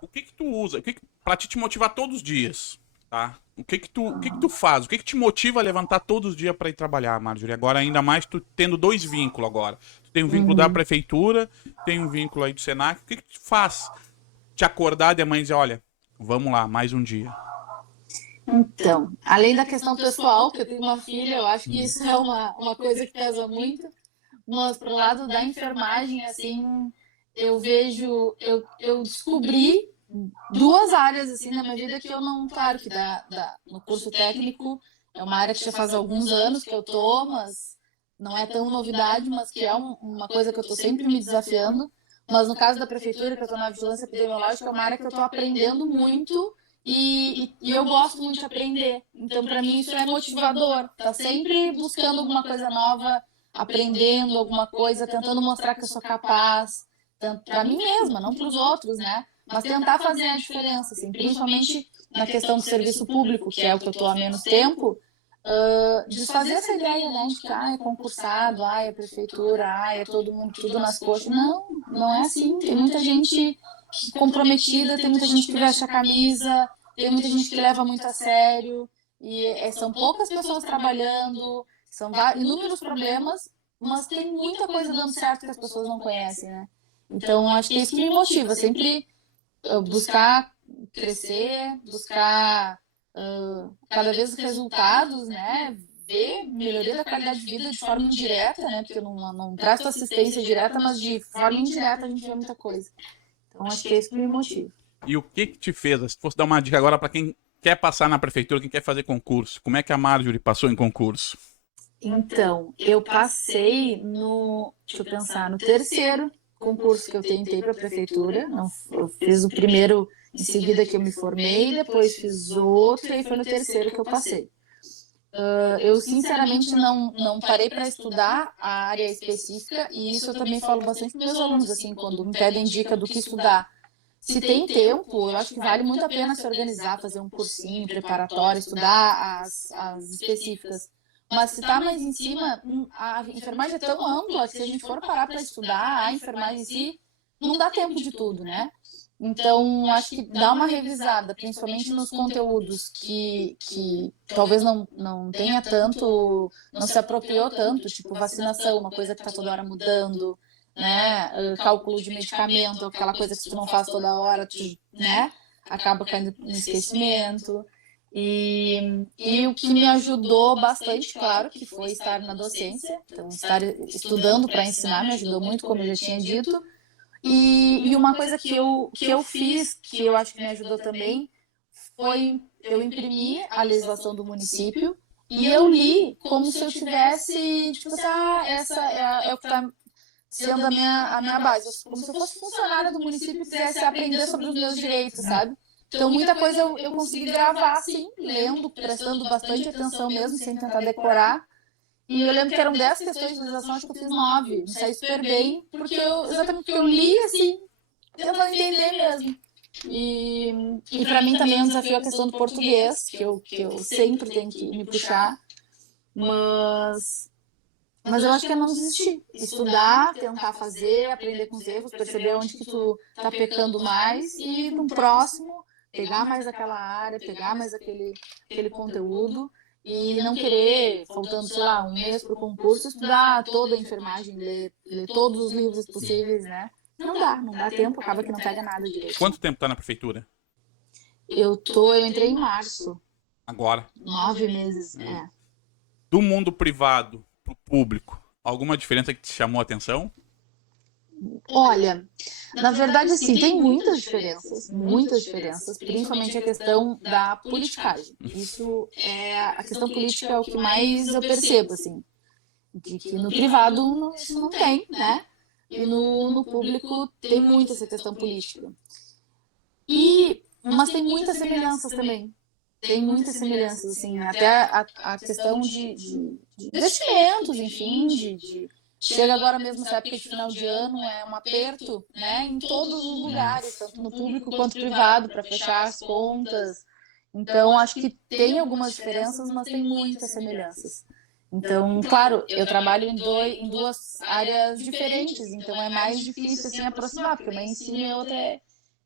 O que tu usa? Pra te motivar todos os dias, tá? O que tu faz? O que te motiva a levantar todos os dias para ir trabalhar, Marjorie? Agora, ainda mais tu tendo dois vínculos agora. Tu tem um vínculo da prefeitura, tem um vínculo aí do Senac. O que te faz te acordar de manhã e dizer, olha, vamos lá, mais um dia? Então, além da questão pessoal, que eu tenho uma filha, eu acho que isso é uma coisa que pesa muito, mas pro lado da enfermagem, assim, eu vejo, eu descobri duas áreas, assim, na minha vida que eu não, claro que no curso técnico é uma área que já faz alguns anos que eu tô, mas não é tão novidade, mas que é uma coisa que eu tô sempre me desafiando. Mas no caso da prefeitura, que eu tô na vigilância epidemiológica, é uma área que eu tô aprendendo muito e eu gosto muito de aprender. Então, para mim, isso é motivador. Tá sempre buscando alguma coisa nova, aprendendo alguma coisa, tentando mostrar que eu sou capaz, tanto para mim mesma, não para os outros, né? Mas tentar fazer a diferença, assim, principalmente na questão do serviço público, que é o que eu estou há menos tempo, desfazer essa ideia, né, de que é concursado, é prefeitura, é todo mundo, tudo nas coxas. Não, não é assim. Tem muita gente comprometida, tem muita gente que veste a camisa, tem muita gente que leva muito a sério, e são poucas pessoas trabalhando, são inúmeros problemas, mas tem muita coisa dando certo que as pessoas não conhecem, né? Então, acho que é isso que me motiva, sempre buscar crescer, buscar cada vez resultados, né? Ver melhoria da qualidade de vida de forma indireta, né? Porque eu não presto assistência direta, mas de forma indireta a gente vê muita coisa. Então, acho que é isso que me motiva. E o que te fez? Se fosse dar uma dica agora para quem quer passar na prefeitura, quem quer fazer concurso, como é que a Marjorie passou em concurso? Então, eu passei deixa eu pensar, no terceiro concurso que eu tentei para a prefeitura. Não, eu fiz o primeiro em seguida que eu me formei, depois fiz outro e foi no terceiro que eu passei. Eu, sinceramente, não parei para estudar a área específica, e isso eu também falo bastante para meus alunos, assim, quando me pedem dica do que estudar. Se tem tempo, eu acho que vale muito a pena se organizar, fazer um cursinho preparatório, estudar as específicas. Mas se está mais em cima, a enfermagem é tão ampla que se a gente for parar para estudar a enfermagem em si, não dá tempo de tudo, né? Então, acho que dá uma revisada, principalmente nos conteúdos que talvez não tenha tanto, não se apropriou tanto, tipo vacinação, uma coisa que está toda hora mudando, né? Cálculo de medicamento, aquela coisa que tu não faz toda hora, né? Acaba caindo no esquecimento. E o que me ajudou bastante, claro, que foi estar na docência, então estar estudando para ensinar me ajudou muito, como eu já tinha dito. E uma coisa que eu fiz, que eu acho que me ajudou também, foi eu imprimir a legislação do município e eu li como se eu tivesse, tipo assim, essa é o que está sendo a minha base, como se eu fosse funcionária do município e quisesse aprender sobre os meus direitos, sabe? Então, muita coisa eu consegui gravar, assim, lendo, prestando bastante atenção mesmo, sem tentar decorar. E eu lembro que eram 10 questões de legislação, acho que eu fiz 9. Me saí super bem, exatamente porque eu li, assim, tentando entender mesmo. E para mim também é um desafio a questão do português, que eu sempre tenho que me puxar. Mas eu acho que é não desistir. Estudar, tentar fazer, aprender com os erros, perceber onde que tu tá pecando mais e no próximo pegar mais aquela área, pegar mais aquele conteúdo e não querer, faltando, sei lá, um mês para o concurso, estudar toda a enfermagem, ler todos os livros possíveis, né? Não dá tempo, acaba que não pega nada direito. Quanto tempo tá na prefeitura? Eu entrei em março. Agora? 9 meses, é. Do mundo privado pro público, alguma diferença que te chamou a atenção? Olha, na verdade, assim, tem muitas diferenças, principalmente a questão da politicagem. Isso a questão política é o que mais eu percebo, assim, de que no privado isso não tem, né? E no público tem muito essa questão política. Mas tem muitas semelhanças também. Tem muitas semelhanças, assim, até a questão de investimentos, enfim, chega agora mesmo essa época de final de ano, é um aperto, né, em todos os lugares, tanto no público quanto privado, para fechar as contas. Então, acho que tem algumas diferenças, mas tem muitas semelhanças. Então, claro, eu trabalho em duas áreas diferentes, então é mais difícil, assim, aproximar, porque uma é ensino e a outra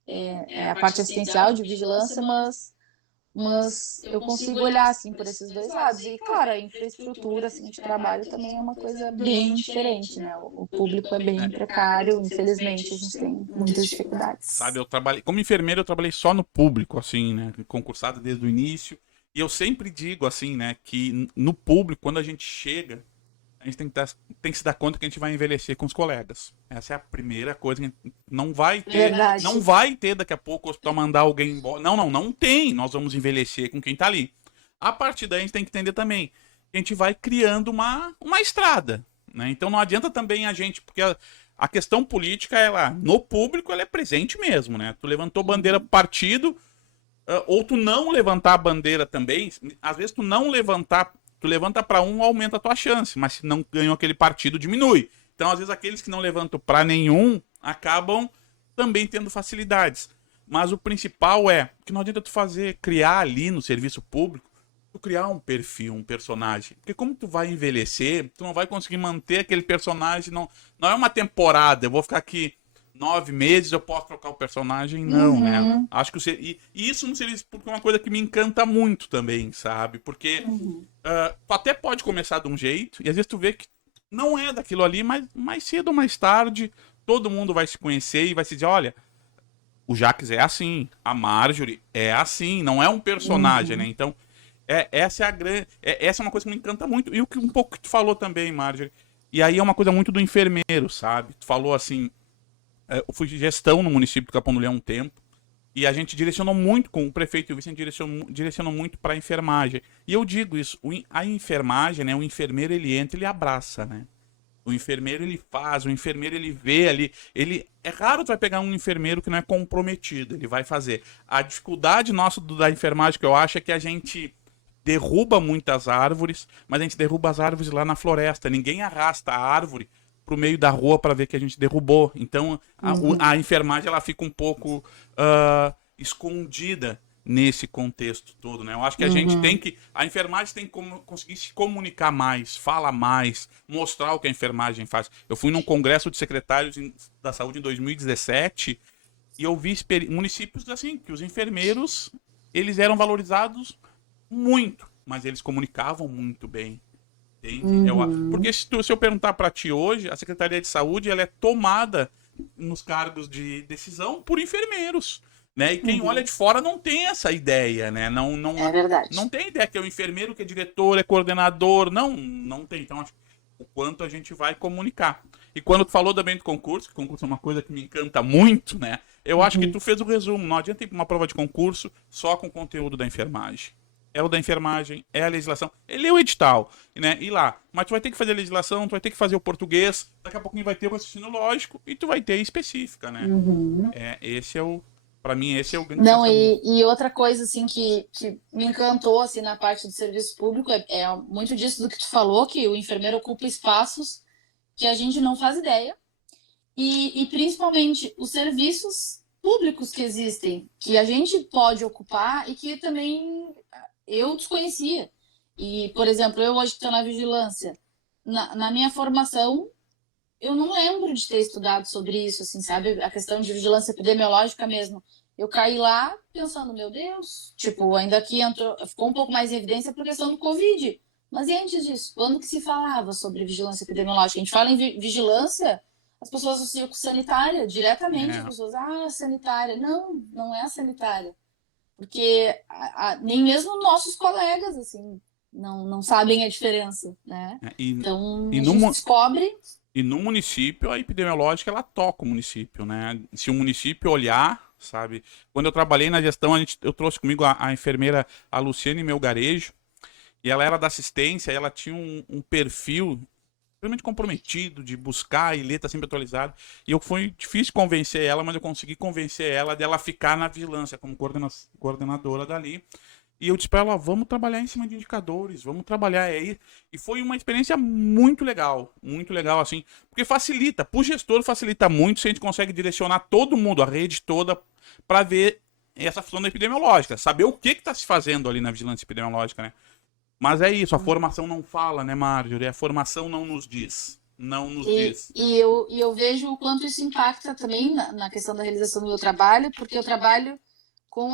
é a parte assistencial de vigilância, mas eu consigo olhar assim por esses dois lados. E claro, a infraestrutura assim, de trabalho também é uma coisa bem diferente, né? O público é bem precário, infelizmente a gente tem muitas dificuldades. Sabe, eu trabalhei como enfermeiro, eu trabalhei só no público, assim, né? Concursado desde o início. E eu sempre digo assim, né, que no público, quando a gente chega, a gente tem que se dar conta que a gente vai envelhecer com os colegas. Essa é a primeira coisa que não vai ter. Verdade. Não vai ter daqui a pouco o hospital mandar alguém embora. Não tem. Nós vamos envelhecer com quem tá ali. A partir daí a gente tem que entender também que a gente vai criando uma estrada, né? Então não adianta também a gente, porque a questão política, ela, no público, ela é presente mesmo, né? Tu levantou bandeira pro partido, ou tu não levantar a bandeira também, às vezes tu não levantar. Tu levanta para um, aumenta a tua chance, mas se não ganhou aquele partido, diminui. Então, às vezes, aqueles que não levantam para nenhum acabam também tendo facilidades. Mas o principal é que não adianta tu criar ali no serviço público, tu criar um perfil, um personagem. Porque como tu vai envelhecer, tu não vai conseguir manter aquele personagem. Não é uma temporada, eu vou ficar aqui 9 meses, eu posso trocar o personagem. Não, né? Uhum, Acho que e isso no serviço público é uma coisa que me encanta muito também, sabe? Porque uhum, tu até pode começar de um jeito, e às vezes tu vê que não é daquilo ali, mas mais cedo ou mais tarde, todo mundo vai se conhecer e vai se dizer, olha, o Jax é assim, a Marjorie é assim, não é um personagem, né? uhum, Então, essa é a grande. Essa é uma coisa que me encanta muito. E o que um pouco que tu falou também, Marjorie. E aí é uma coisa muito do enfermeiro, sabe? Tu falou assim. Eu fui de gestão no município do Capão do Leão um tempo. E a gente direcionou muito, com o prefeito e o vice, a gente direcionou muito para a enfermagem. E eu digo isso, a enfermagem, né? O enfermeiro ele entra, ele abraça, né? O enfermeiro ele faz, o enfermeiro ele vê ali, ele é raro tu vai pegar um enfermeiro que não é comprometido, ele vai fazer. A dificuldade nossa da enfermagem que eu acho é que a gente derruba muitas árvores, mas a gente derruba as árvores lá na floresta. Ninguém arrasta a árvore pro meio da rua para ver que a gente derrubou. Então a uhum, enfermagem ela fica um pouco escondida nesse contexto todo, né? Eu acho que a gente tem uhum. que, a enfermagem tem que conseguir se comunicar mais, fala mais, mostrar o que a enfermagem faz. Eu fui num congresso de secretários da saúde em 2017 e eu vi municípios assim que os enfermeiros eles eram valorizados muito, mas eles comunicavam muito bem. Entende? Porque Uhum, se eu perguntar para ti hoje, a Secretaria de Saúde ela é tomada nos cargos de decisão por enfermeiros, né? E quem olha uhum. de fora não tem essa ideia, né? É verdade. Não tem ideia que é o enfermeiro, que é diretor, é coordenador, não tem. Então, acho o quanto a gente vai comunicar. E quando tu falou também do concurso, que concurso é uma coisa que me encanta muito, né? Eu acho que tu Uhum, fez o resumo. Não adianta ir pra uma prova de concurso só com conteúdo da enfermagem. É o da enfermagem, é a legislação. Ele é o edital, né? E lá. Mas tu vai ter que fazer a legislação, tu vai ter que fazer o português, daqui a pouquinho vai ter o raciocínio lógico e tu vai ter a específica, né? uhum. Esse é o. Pra mim, esse é o grande Não, pensamento. e outra coisa assim que me encantou assim na parte do serviço público é muito disso do que tu falou, que o enfermeiro ocupa espaços que a gente não faz ideia e principalmente os serviços públicos que existem, que a gente pode ocupar e que também eu desconhecia. E, por exemplo, eu hoje estou na vigilância. Na minha formação, eu não lembro de ter estudado sobre isso, assim, sabe? A questão de vigilância epidemiológica mesmo. Eu caí lá pensando, meu Deus, tipo, ainda aqui entrou, ficou um pouco mais em evidência por questão do Covid. Mas e antes disso, quando que se falava sobre vigilância epidemiológica? A gente fala em vigilância, as pessoas associam com sanitária, diretamente as É, pessoas, sanitária. Não, não é a sanitária. Porque nem mesmo nossos colegas, assim, não sabem a diferença, né? é, e, Então, e, a no, gente descobre. e no município, a epidemiológica, ela toca o município, né? Se o município olhar, sabe? Quando eu trabalhei na gestão, eu trouxe comigo a enfermeira, a Luciane Melgarejo, e ela era da assistência, e ela tinha um perfil extremamente comprometido de buscar e ler, tá sempre atualizado. E eu foi difícil convencer ela, mas eu consegui convencer ela dela ficar na vigilância como coordenadora dali. E eu disse para ela, vamos trabalhar em cima de indicadores, vamos trabalhar aí. E foi uma experiência muito legal assim, porque facilita, pro gestor facilita muito se a gente consegue direcionar todo mundo, a rede toda, para ver essa função da epidemiológica, saber o que está se fazendo ali na vigilância epidemiológica, né? Mas é isso, a formação não fala, né, Marjorie? A formação não nos diz. Não nos diz. E eu vejo o quanto isso impacta também na questão da realização do meu trabalho, porque eu trabalho com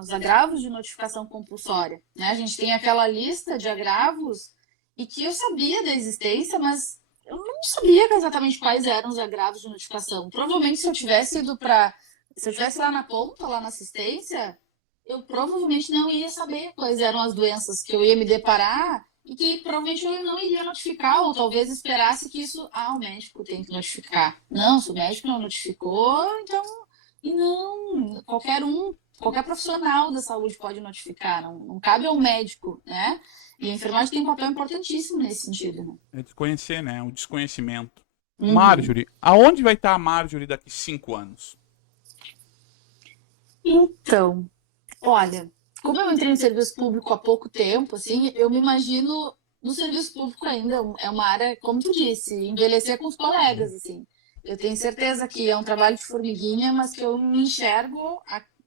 os agravos de notificação compulsória. Né? A gente tem aquela lista de agravos e que eu sabia da existência, mas eu não sabia exatamente quais eram os agravos de notificação. Provavelmente, se eu tivesse ido para. Se eu tivesse lá na ponta, lá na assistência, eu provavelmente não ia saber quais eram as doenças que eu ia me deparar e que provavelmente eu não iria notificar, ou talvez esperasse que isso, o médico tem que notificar. Não, se o médico não notificou, então. E não, qualquer profissional da saúde pode notificar, não cabe ao médico, né? E a enfermagem tem um papel importantíssimo nesse sentido, né? É desconhecer, né? O desconhecimento. Uhum. Marjorie, aonde vai estar a Marjorie daqui 5 anos? Então, olha, como eu entrei no serviço público há pouco tempo, assim, eu me imagino no serviço público ainda, é uma área, como tu disse, envelhecer com os colegas, assim. eu tenho certeza que é um trabalho de formiguinha, mas que eu me enxergo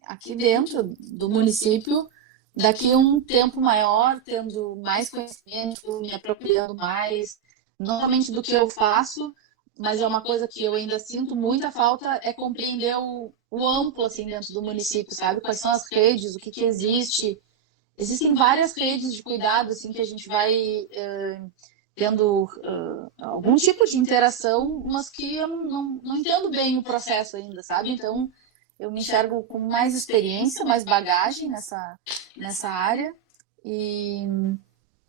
aqui dentro do município daqui a um tempo maior, tendo mais conhecimento, me apropriando mais, não somente do que eu faço, mas é uma coisa que eu ainda sinto muita falta, é compreender o amplo, assim, dentro do município, sabe? Quais são as redes, o que existe. Existem várias redes de cuidado, assim, que a gente vai tendo algum tipo de interação, mas que eu não entendo bem o processo ainda, sabe? Então, eu me enxergo com mais experiência, mais bagagem nessa área e,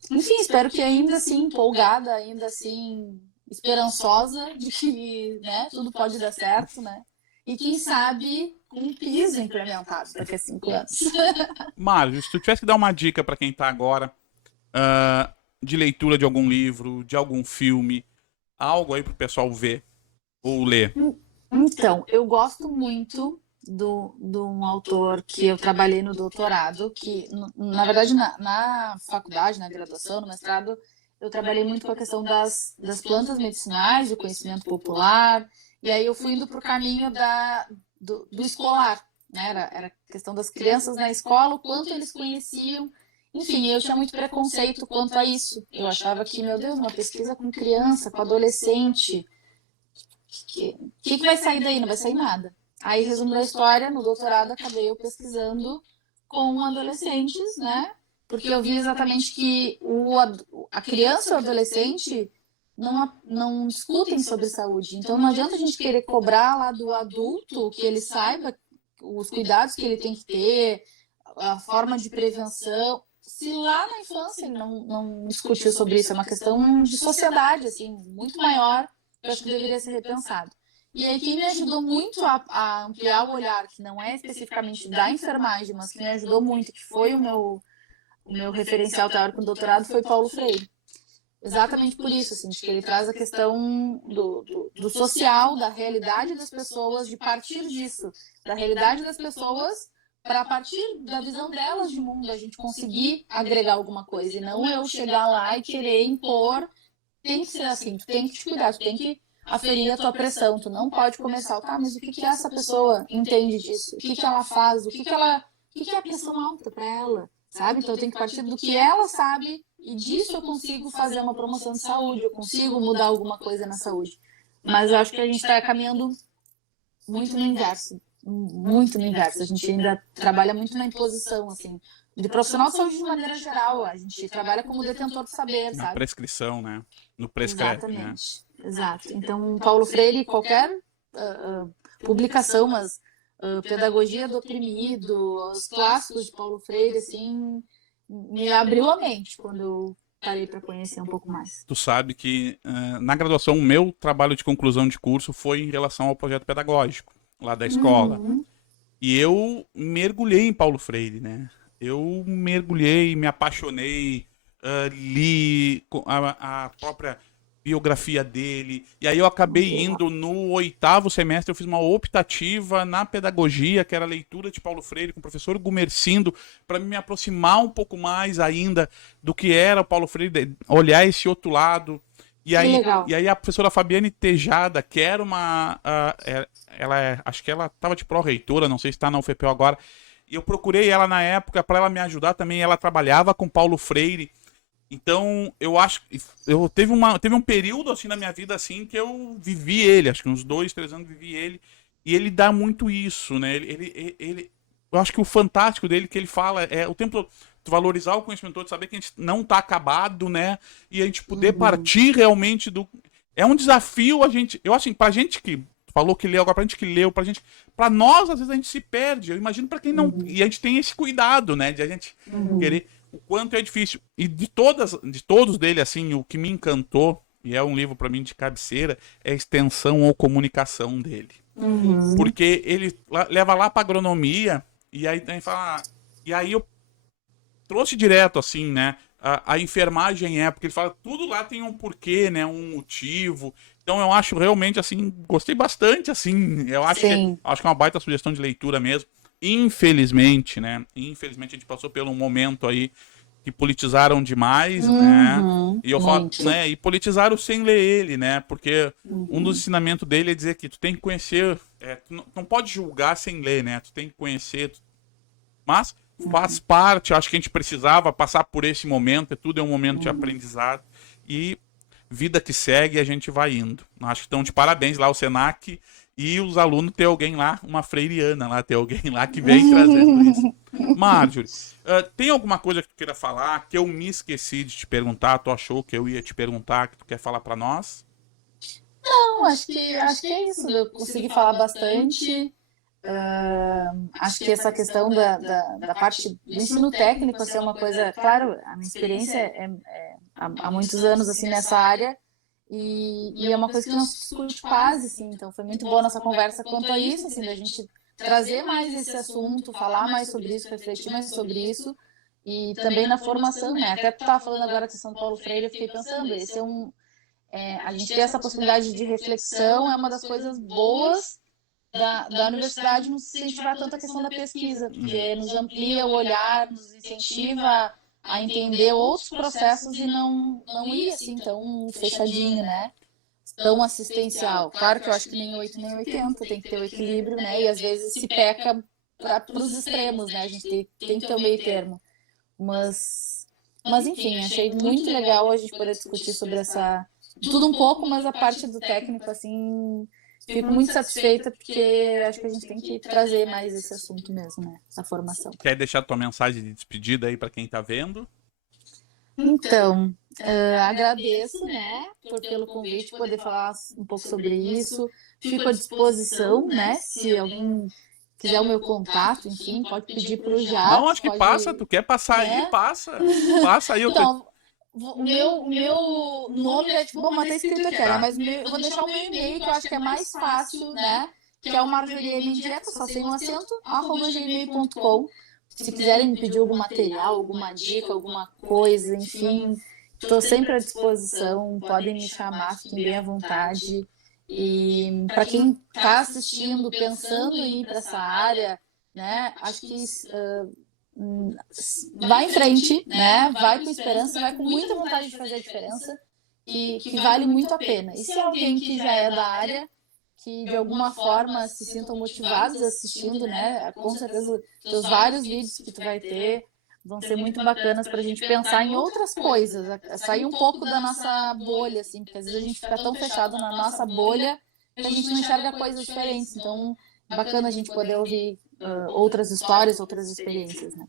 enfim, espero que ainda assim empolgada, ainda assim esperançosa de que, né, tudo pode dar certo, né? E quem sabe com um piso implementado daqui a 5 anos. Mário, se tu tivesse que dar uma dica para quem tá agora, de leitura de algum livro, de algum filme, algo aí pro pessoal ver ou ler. Então, eu gosto muito de um autor que eu trabalhei no doutorado, que, na verdade, na faculdade, na graduação, no mestrado, eu trabalhei muito com a questão das plantas medicinais, do conhecimento popular, e aí eu fui indo para o caminho do escolar, né? Era a questão das crianças na escola, o quanto eles conheciam. Enfim, eu tinha muito preconceito quanto a isso. Eu achava que, meu Deus, uma pesquisa com criança, com adolescente, que vai sair daí? Não vai sair nada. Aí, resumo da história, no doutorado acabei eu pesquisando com adolescentes, né? Porque eu vi exatamente que a criança e o adolescente não discutem sobre saúde. Então, não adianta a gente querer cobrar lá do adulto que ele saiba os cuidados que ele tem que ter, a forma de prevenção, se lá na infância ele não discutiu sobre isso. É uma questão de sociedade, assim, muito maior, que eu acho que deveria ser repensado. E aí, quem me ajudou muito a ampliar o olhar, que não é especificamente da enfermagem, mas que me ajudou muito, que foi o meu referencial teórico no doutorado, foi Paulo Freire. Exatamente por isso, assim, de que ele traz a questão do social, da realidade das pessoas, de partir disso, da realidade das pessoas, para a partir da visão delas de mundo, a gente conseguir agregar alguma coisa, e não eu chegar lá e querer impor, tem que ser assim, tu tem que te cuidar, tu tem que aferir a tua pressão, tu não pode começar, tá, mas o que essa pessoa entende disso? O que ela faz? O que é a pressão alta para ela? Sabe? Então eu tenho que partir do que ela sabe e disso eu consigo fazer uma promoção de saúde, eu consigo mudar alguma coisa na saúde. Mas eu acho que a gente está caminhando muito no inverso, muito no inverso. A gente ainda trabalha muito na imposição, assim, de profissional de saúde de maneira geral. A gente trabalha como detentor de saber, Na sabe? prescrição, né? No prescreve, né? Exatamente, exato. Então, Paulo Freire, qualquer publicação, mas Pedagogia do Oprimido, os clássicos de Paulo Freire, assim, me abriu a mente quando eu parei para conhecer um pouco mais. Tu sabe que na graduação o meu trabalho de conclusão de curso foi em relação ao projeto pedagógico lá da escola. E eu mergulhei em Paulo Freire, né? Eu mergulhei, me apaixonei, li a própria biografia dele. E aí eu acabei indo no 8º semestre, eu fiz uma optativa na pedagogia, que era a leitura de Paulo Freire com o professor Gumercindo, para me aproximar um pouco mais ainda do que era o Paulo Freire, olhar esse outro lado. E aí a professora Fabiane Tejada, que era acho que ela estava de pró-reitora, não sei se está na UFPEL agora, e eu procurei ela na época para ela me ajudar também, ela trabalhava com Paulo Freire. Então, eu acho que teve um período assim na minha vida assim que eu vivi ele, acho que uns 2, 3 anos vivi ele, e ele dá muito isso, né? Eu acho que o fantástico dele que ele fala é o tempo todo valorizar o conhecimento todo, saber que a gente não tá acabado, né? E a gente poder partir realmente do é um desafio eu acho assim, pra gente que falou que leu agora, pra gente que leu, pra nós às vezes a gente se perde. Eu imagino pra quem não, e a gente tem esse cuidado, né, de a gente querer o quanto é difícil. E de todos dele, assim, o que me encantou, e é um livro para mim de cabeceira, é a extensão ou comunicação dele. Porque ele leva lá para agronomia, e aí tem fala. E aí eu trouxe direto, assim, né? A enfermagem porque ele fala, tudo lá tem um porquê, né? Um motivo. Então eu acho realmente, assim, gostei bastante, assim. Eu acho que é uma baita sugestão de leitura mesmo. Infelizmente, né? Infelizmente a gente passou por um momento aí que politizaram demais, né? E eu falo, muito. né? E politizaram sem ler ele, né? Porque um dos ensinamentos dele é dizer que tu tem que conhecer, tu não pode julgar sem ler, né? Tu tem que conhecer, mas faz parte, acho que a gente precisava passar por esse momento, tudo é um momento de aprendizado e vida que segue, a gente vai indo. Acho que estão de parabéns lá o Senac e os alunos ter alguém lá, uma freiriana lá, ter alguém lá que vem trazendo isso. Marjorie, tem alguma coisa que tu queira falar que eu me esqueci de te perguntar, tu achou que eu ia te perguntar, que tu quer falar para nós? Não, acho que é isso. Eu consegui falar bastante. Acho que essa questão da parte do ensino técnico assim, é uma coisa, claro, a minha experiência há muitos anos assim nessa área e é uma coisa que não se discute quase, assim, então foi muito boa nossa conversa quanto a isso, assim, da gente trazer mais esse assunto, falar mais sobre isso, refletir mais sobre isso e também na formação, né? Até tu estava falando agora de São Paulo Freire, eu fiquei pensando, esse a gente ter essa possibilidade de reflexão é uma das coisas boas da universidade nos incentivar tanto a questão da pesquisa, porque nos amplia o olhar, nos incentiva a entender outros processos e não ir assim tão fechadinho, né? Tão assistencial. Claro que eu acho que nem 8 nem 80, tem que ter o equilíbrio, né? E às vezes se peca para os extremos, né? A gente tem que ter o meio termo. Mas enfim, achei muito legal a gente poder discutir sobre essa... Tudo um pouco, mas a parte do técnico, assim... Fico muito satisfeita porque acho que a gente tem que trazer mais esse assunto mesmo, né? Essa formação. Quer deixar tua mensagem de despedida aí para quem tá vendo? Então, agradeço, né, pelo convite, poder falar um pouco sobre isso. Fico à disposição, né? Se alguém quiser o meu contato, enfim, pode pedir para o Jacques. Não, acho que passa. Tu quer passar aí? Passa. Passa aí. Então, o meu nome é tipo, bom, mas tá escrito aqui, né? Mas eu vou deixar o meu e-mail, que eu acho que é mais fácil, né? Que é o marjorieindieta, só sem um acento, @gmail.com. Se quiserem me pedir algum material, alguma dica, alguma coisa, enfim, estou sempre à disposição, podem me chamar, fiquem bem à vontade. E para quem está assistindo, pensando em ir para essa área, né? Acho que vai em frente, né? Vai com esperança, vai com muita vontade de fazer a diferença, que vale muito a pena. E se alguém que já é da área, que de alguma forma se sintam motivados assistindo, né? Com certeza os vários vídeos que tu vai ter vão ser muito bacanas para a gente pensar em outras coisas, sair um pouco da nossa bolha, assim, porque às vezes a gente fica tão fechado na nossa bolha que a gente não enxerga coisas diferentes. Então, é bacana a gente poder ouvir outras histórias, outras experiências, né?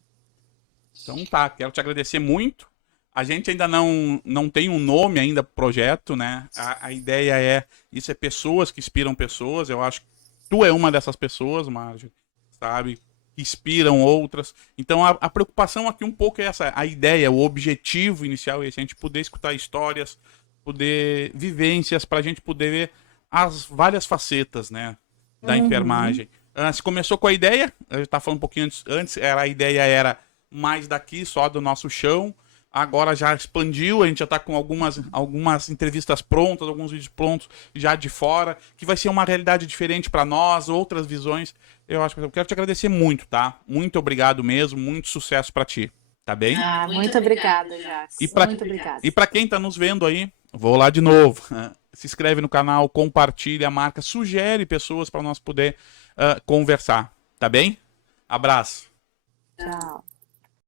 Então tá, quero te agradecer muito. A gente ainda não tem um nome ainda pro projeto, né? A ideia isso é pessoas que inspiram pessoas. Eu acho que tu é uma dessas pessoas, Marjorie, sabe? Que inspiram outras. Então a preocupação aqui um pouco é essa, a ideia, o objetivo inicial é esse, a gente poder escutar histórias, poder vivências, pra gente poder ver as várias facetas, né? Da enfermagem. Se começou com a ideia, eu estava falando um pouquinho antes, a ideia era mais daqui, só do nosso chão. Agora já expandiu, a gente já está com algumas entrevistas prontas, alguns vídeos prontos já de fora, que vai ser uma realidade diferente para nós, outras visões. Eu quero te agradecer muito, tá? Muito obrigado mesmo, muito sucesso para ti, tá bem? Muito obrigada, Jacques. Muito obrigada. E para quem está nos vendo aí, vou lá de novo. Se inscreve no canal, compartilha, marca, sugere pessoas para nós poder conversar, tá bem? Abraço. Tchau.